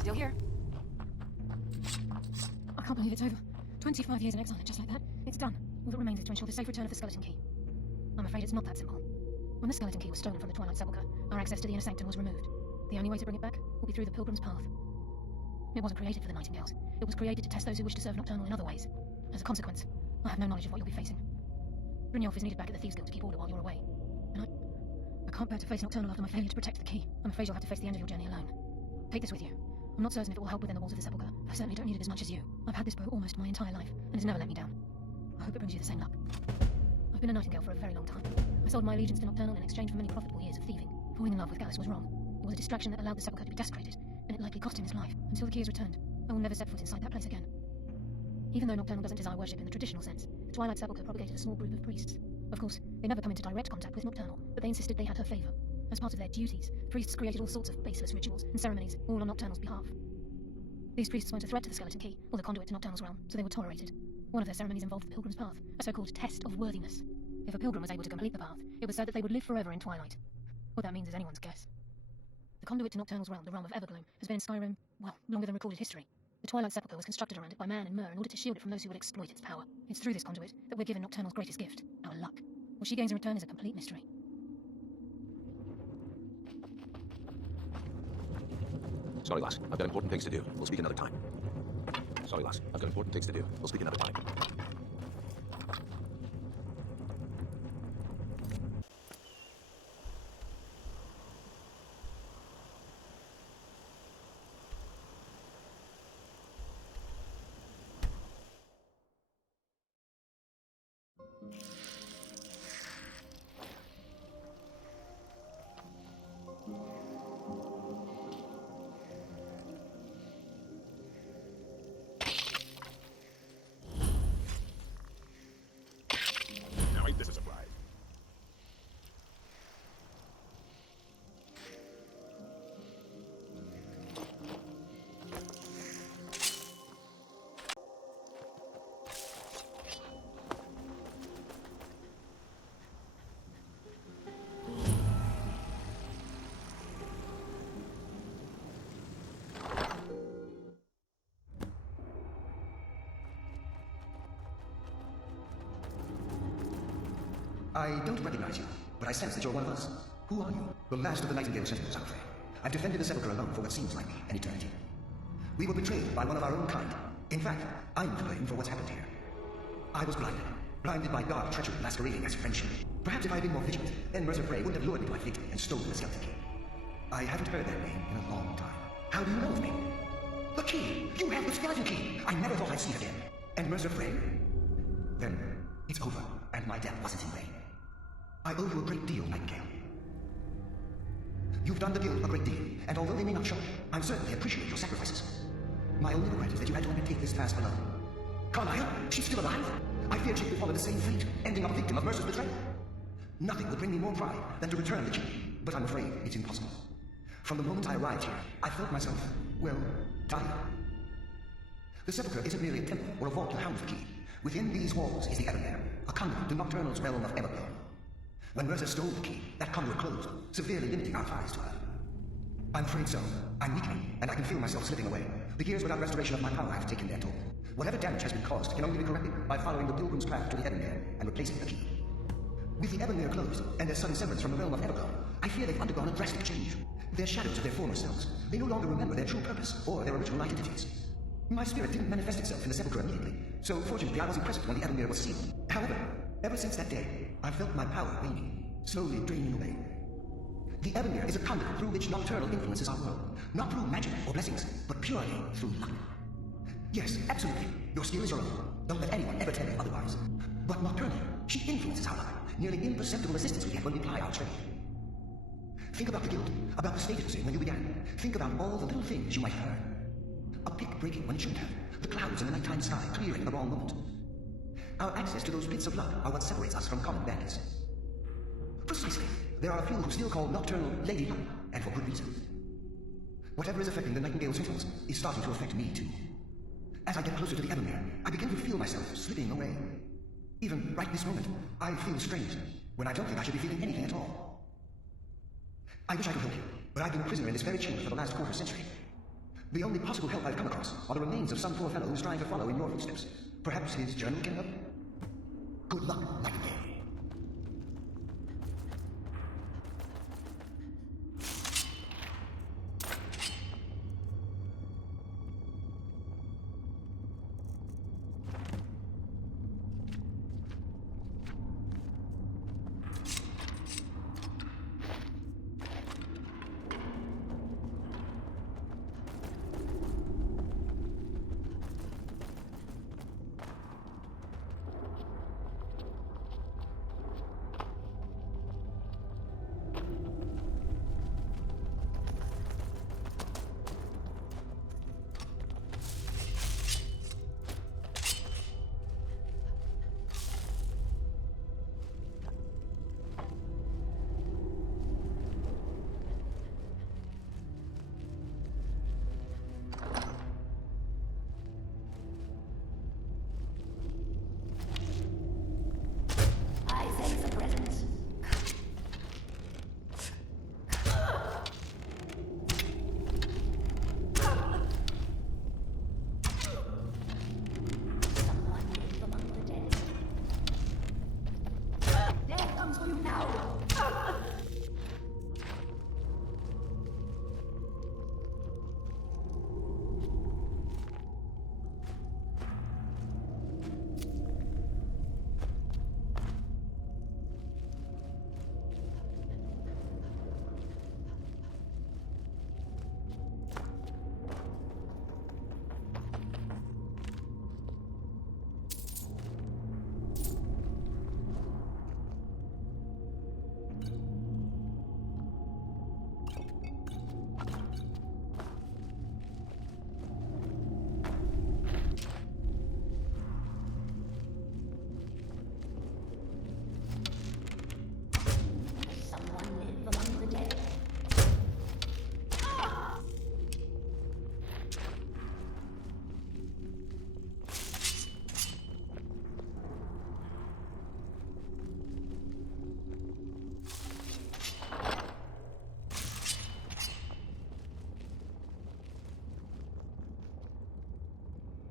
Still here. I can't believe it's over. 25 years in exile, and just like that, it's done. All that remains is to ensure the safe return of the skeleton key. I'm afraid it's not that simple. When the skeleton key was stolen from the Twilight Sepulchre, our access to the Inner Sanctum was removed. The only way to bring it back will be through the Pilgrim's Path. It wasn't created for the Nightingales. It was created to test those who wish to serve Nocturnal in other ways. As a consequence, I have no knowledge of what you'll be facing. Brynjolf is needed back at the Thieves Guild to keep order while you're away. And I can't bear to face Nocturnal after my failure to protect the key. I'm afraid you'll have to face the end of your journey alone. Take this with you. I'm not certain if it will help within the walls of the Sepulchre, but I certainly don't need it as much as you. I've had this bow almost my entire life, and it's never let me down. I hope it brings you the same luck. I've been a Nightingale for a very long time. I sold my allegiance to Nocturnal in exchange for many profitable years of thieving. Falling in love with Gallus was wrong. It was a distraction that allowed the Sepulchre to be desecrated, and it likely cost him his life. Until the key is returned, I will never set foot inside that place again. Even though Nocturnal doesn't desire worship in the traditional sense, the Twilight Sepulchre propagated a small group of priests. Of course, they never come into direct contact with Nocturnal, but they insisted they had her favour. As part of their duties, priests created all sorts of baseless rituals and ceremonies, all on Nocturnal's behalf. These priests weren't a threat to the skeleton key, or the conduit to Nocturnal's realm, so they were tolerated. One of their ceremonies involved the Pilgrim's Path, a so-called test of worthiness. If a pilgrim was able to complete the path, it was said that they would live forever in Twilight. What that means is anyone's guess. The conduit to Nocturnal's realm, the realm of Evergloom, has been in Skyrim, well, longer than recorded history. The Twilight Sepulchre was constructed around it by man and Myr in order to shield it from those who would exploit its power. It's through this conduit that we're given Nocturnal's greatest gift, our luck. What she gains in return is a complete mystery. Sorry, lass. I've got important things to do. We'll speak another time. Sorry, lass. I've got important things to do. We'll speak another time. Now ain't this a surprise? I don't recognize you, but I sense that you're one of us. Who are you? The last of the Nightingale Sentinels, Humphrey. I've defended the Sepulchre alone for what seems like an eternity. We were betrayed by one of our own kind. In fact, I'm to blame for what's happened here. I was blinded. Blinded by dark treachery masquerading as friendship. Perhaps if I had been more vigilant, then Mercer Frey wouldn't have lured me to my fate and stolen the skeleton key. I haven't heard that name in a long time. How do you know of me? The key! You have the skeleton key! I never thought I'd see it again. And Mercer Frey? Then it's over, and my death wasn't in vain. I owe you a great deal, Nightingale. You've done the guild a great deal, and although they may not show it, I certainly appreciate your sacrifices. My only regret is that you had to undertake this task alone. Carlyle? She's still alive? I feared she'd befallen the same fate, ending up a victim of Mercer's betrayal. Nothing would bring me more pride than to return the key, but I'm afraid it's impossible. From the moment I arrived here, I felt myself, well, dying. The Sepulchre isn't merely a temple or a vault to house the key. Within these walls is the Ebonware, a conduit to Nocturnal's realm of Everglow. When Mercer stole the key, that conduit closed, severely limiting our ties to her. I'm afraid so. I'm weakening, and I can feel myself slipping away. The years without restoration of my power have taken their toll. Whatever damage has been caused can only be corrected by following the pilgrim's path to the Ebonware and replacing the key. With the Ebonware closed, and their sudden severance from the realm of Everglow, I fear they've undergone a drastic change. They're shadows of their former selves. They no longer remember their true purpose or their original identities. My spirit didn't manifest itself in the Sepulchre immediately, so fortunately I wasn't present when the Ebonware was sealed. However, ever since that day, I've felt my power waning, slowly draining away. The Ebonware is a conduit through which Nocturnal influences our world, not through magic or blessings, but purely through luck. Yes, absolutely. Your skill is your own. Don't let anyone ever tell you otherwise. But Nocturnal, she influences our luck, nearly imperceptible assistance we get when we ply our trade. Think about the guild, about the state it was in when you began. Think about all the little things you might have heard. A pick breaking when it shouldn't have. The clouds in the nighttime sky clearing at the wrong moment. Our access to those bits of luck are what separates us from common bandits. Precisely. There are a few who still call Nocturnal Lady Luck, and for good reason. Whatever is affecting the Nightingale's influence is starting to affect me too. As I get closer to the Ebonware, I begin to feel myself slipping away. Even right this moment, I feel strange, when I don't think I should be feeling anything at all. I wish I could help you, but I've been a prisoner in this very chamber for the last quarter century. The only possible help I've come across are the remains of some poor fellow who's trying to follow in your footsteps. Perhaps his journal can help? Good luck, Nightingale.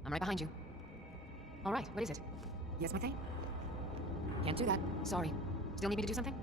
I'm right behind you. All right, what is it? Yes, my thing? Can't do that. Sorry. Still need me to do something?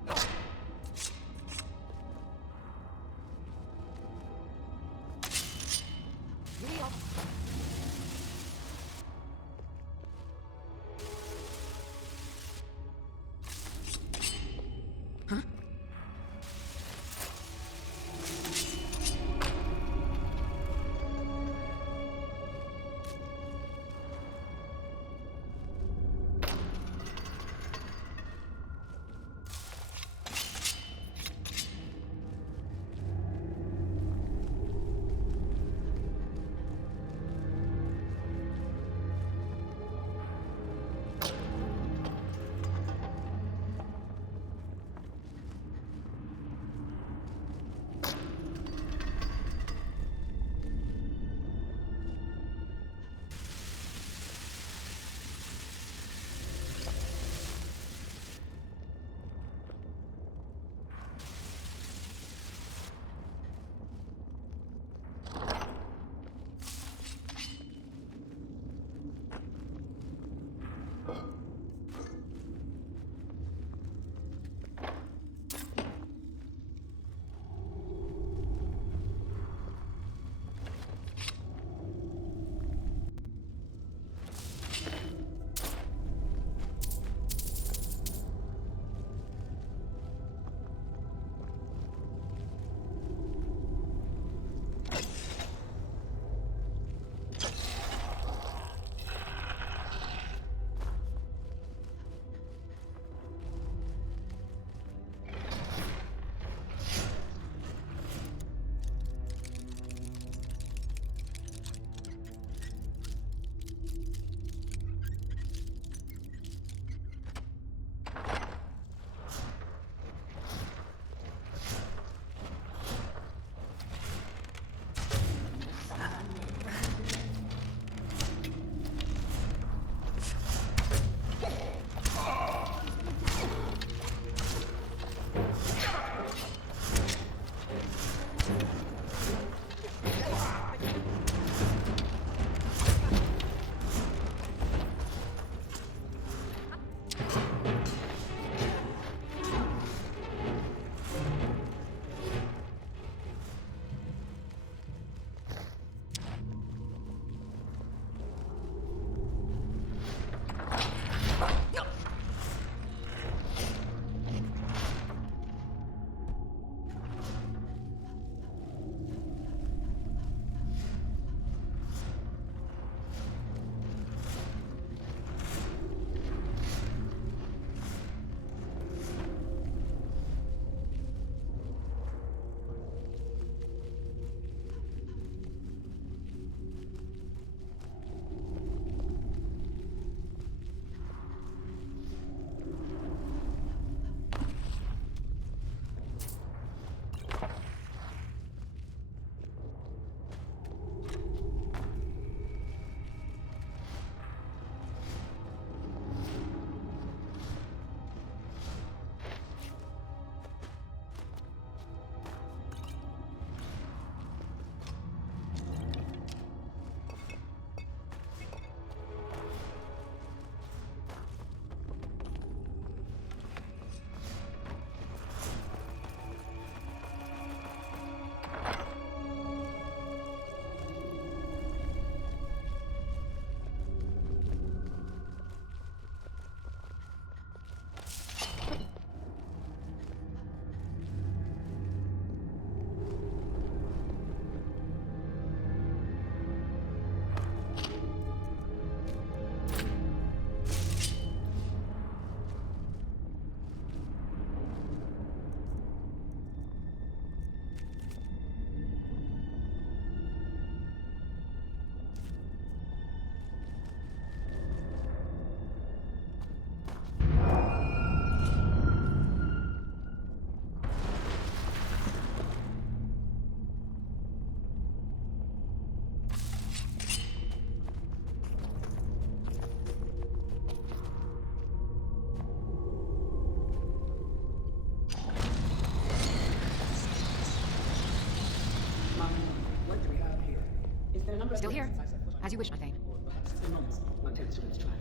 In a number of Still here. places I've set foot on. As you wish, my Thane. Or perhaps in moments one tends to lose track.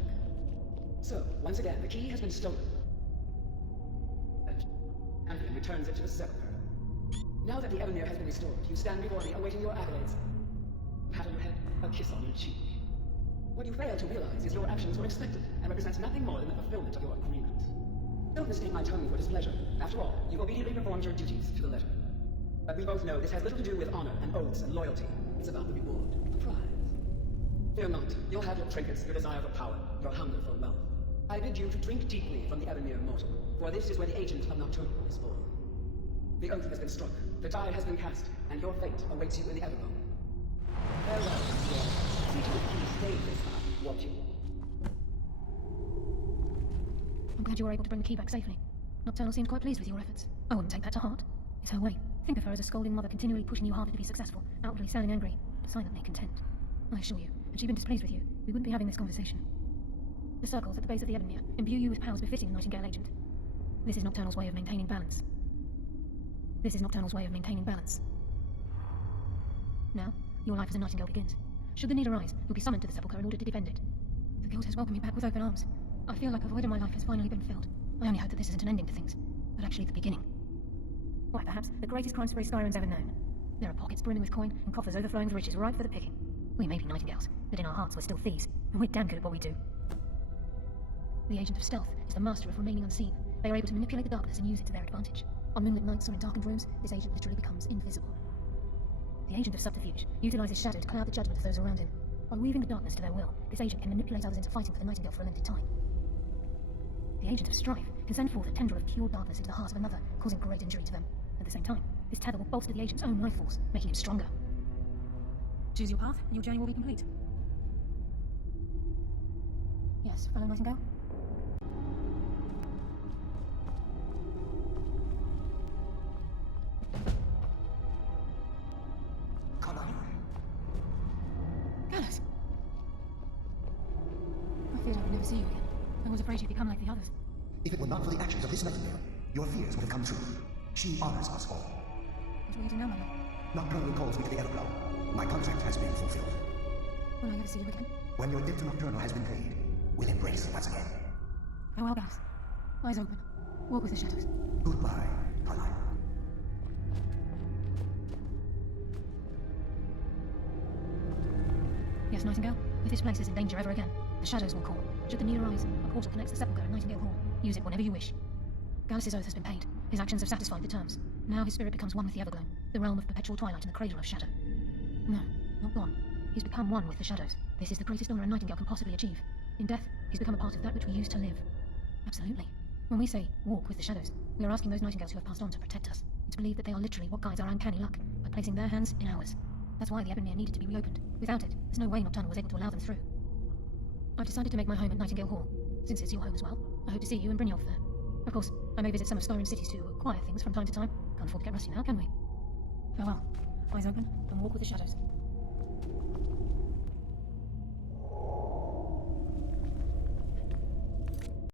So, once again, the key has been stolen. And then returns it to the sepulchre. Now that the Evermere has been restored, you stand before me awaiting your accolades. A pat on your head, a kiss on your cheek. What you fail to realize is your actions were expected and represents nothing more than the fulfillment of your agreement. Don't mistake my tone for displeasure. After all, you've obediently performed your duties to the letter. But we both know this has little to do with honor and oaths and loyalty. It's about the reward, the prize. Fear not, you'll have your trinkets, your desire for power, your hunger for wealth. I bid you to drink deeply from the Evermere mortal, for this is where the agent of Nocturnal is born. The oath has been struck, the die has been cast, and your fate awaits you in the Everlong. Farewell, Lord. See to it he stays this time, won't you? I'm glad you were able to bring the key back safely. Nocturnal seemed quite pleased with your efforts. I wouldn't take that to heart. It's her way. Think of her as a scolding mother continually pushing you harder to be successful, outwardly sounding angry, but silently content. I assure you, had she been displeased with you, we wouldn't be having this conversation. The circles at the base of the Evermere imbue you with powers befitting a Nightingale agent. This is Nocturnal's way of maintaining balance. This is Nocturnal's way of maintaining balance. Now, your life as a Nightingale begins. Should the need arise, you'll be summoned to the sepulchre in order to defend it. The Guild has welcomed me back with open arms. I feel like a void in my life has finally been filled. I only hope that this isn't an ending to things, but actually the beginning. Why, perhaps the greatest crime spree Skyrim's ever known. There are pockets brimming with coin and coffers overflowing with riches ripe for the picking. We may be Nightingales, but in our hearts we're still thieves, and we're damn good at what we do. The Agent of Stealth is the master of remaining unseen. They are able to manipulate the darkness and use it to their advantage. On moonlit nights or in darkened rooms, this agent literally becomes invisible. The Agent of Subterfuge utilizes shadow to cloud the judgment of those around him. By weaving the darkness to their will, this agent can manipulate others into fighting for the Nightingale for a limited time. The Agent of Strife can send forth a tendril of pure darkness into the heart of another, causing great injury to them. At the same time, this tether will bolster the agent's own life force, making him stronger. Choose your path, and your journey will be complete. Yes, fellow Nightingale? Gallus! I feared I would never see you again. I was afraid you'd become like the others. If it were not for the actions of this Nightingale, your fears would have come true. She honors us all. What are we to know, my lord? Nocturnal calls me to the Everglow. My contract has been fulfilled. Will I ever see you again? When your debt to Nocturnal has been paid, we'll embrace once again. Farewell, Gallus. Eyes open. Walk with the shadows. Goodbye, Carlisle. Yes, Nightingale. If this place is in danger ever again, the shadows will call. Should the need arise, a portal connects the sepulchre and Nightingale Hall. Use it whenever you wish. Gallus's oath has been paid. His actions have satisfied the terms. Now his spirit becomes one with the Everglow, the realm of perpetual twilight and the cradle of shadow. No, not gone. He's become one with the shadows. This is the greatest honor a Nightingale can possibly achieve. In death, he's become a part of that which we use to live. Absolutely. When we say, walk with the shadows, we are asking those Nightingales who have passed on to protect us. It's believed that they are literally what guides our uncanny luck, by placing their hands in ours. That's why the Evermere needed to be reopened. Without it, there's no way Nocturnal was able to allow them through. I've decided to make my home at Nightingale Hall. Since it's your home as well, I hope to see you and Brynjolf there. Of course, I may visit some of Skyrim's cities to acquire things from time to time. Can't afford to get rusty now, can we? Farewell. Eyes open, and walk with the shadows.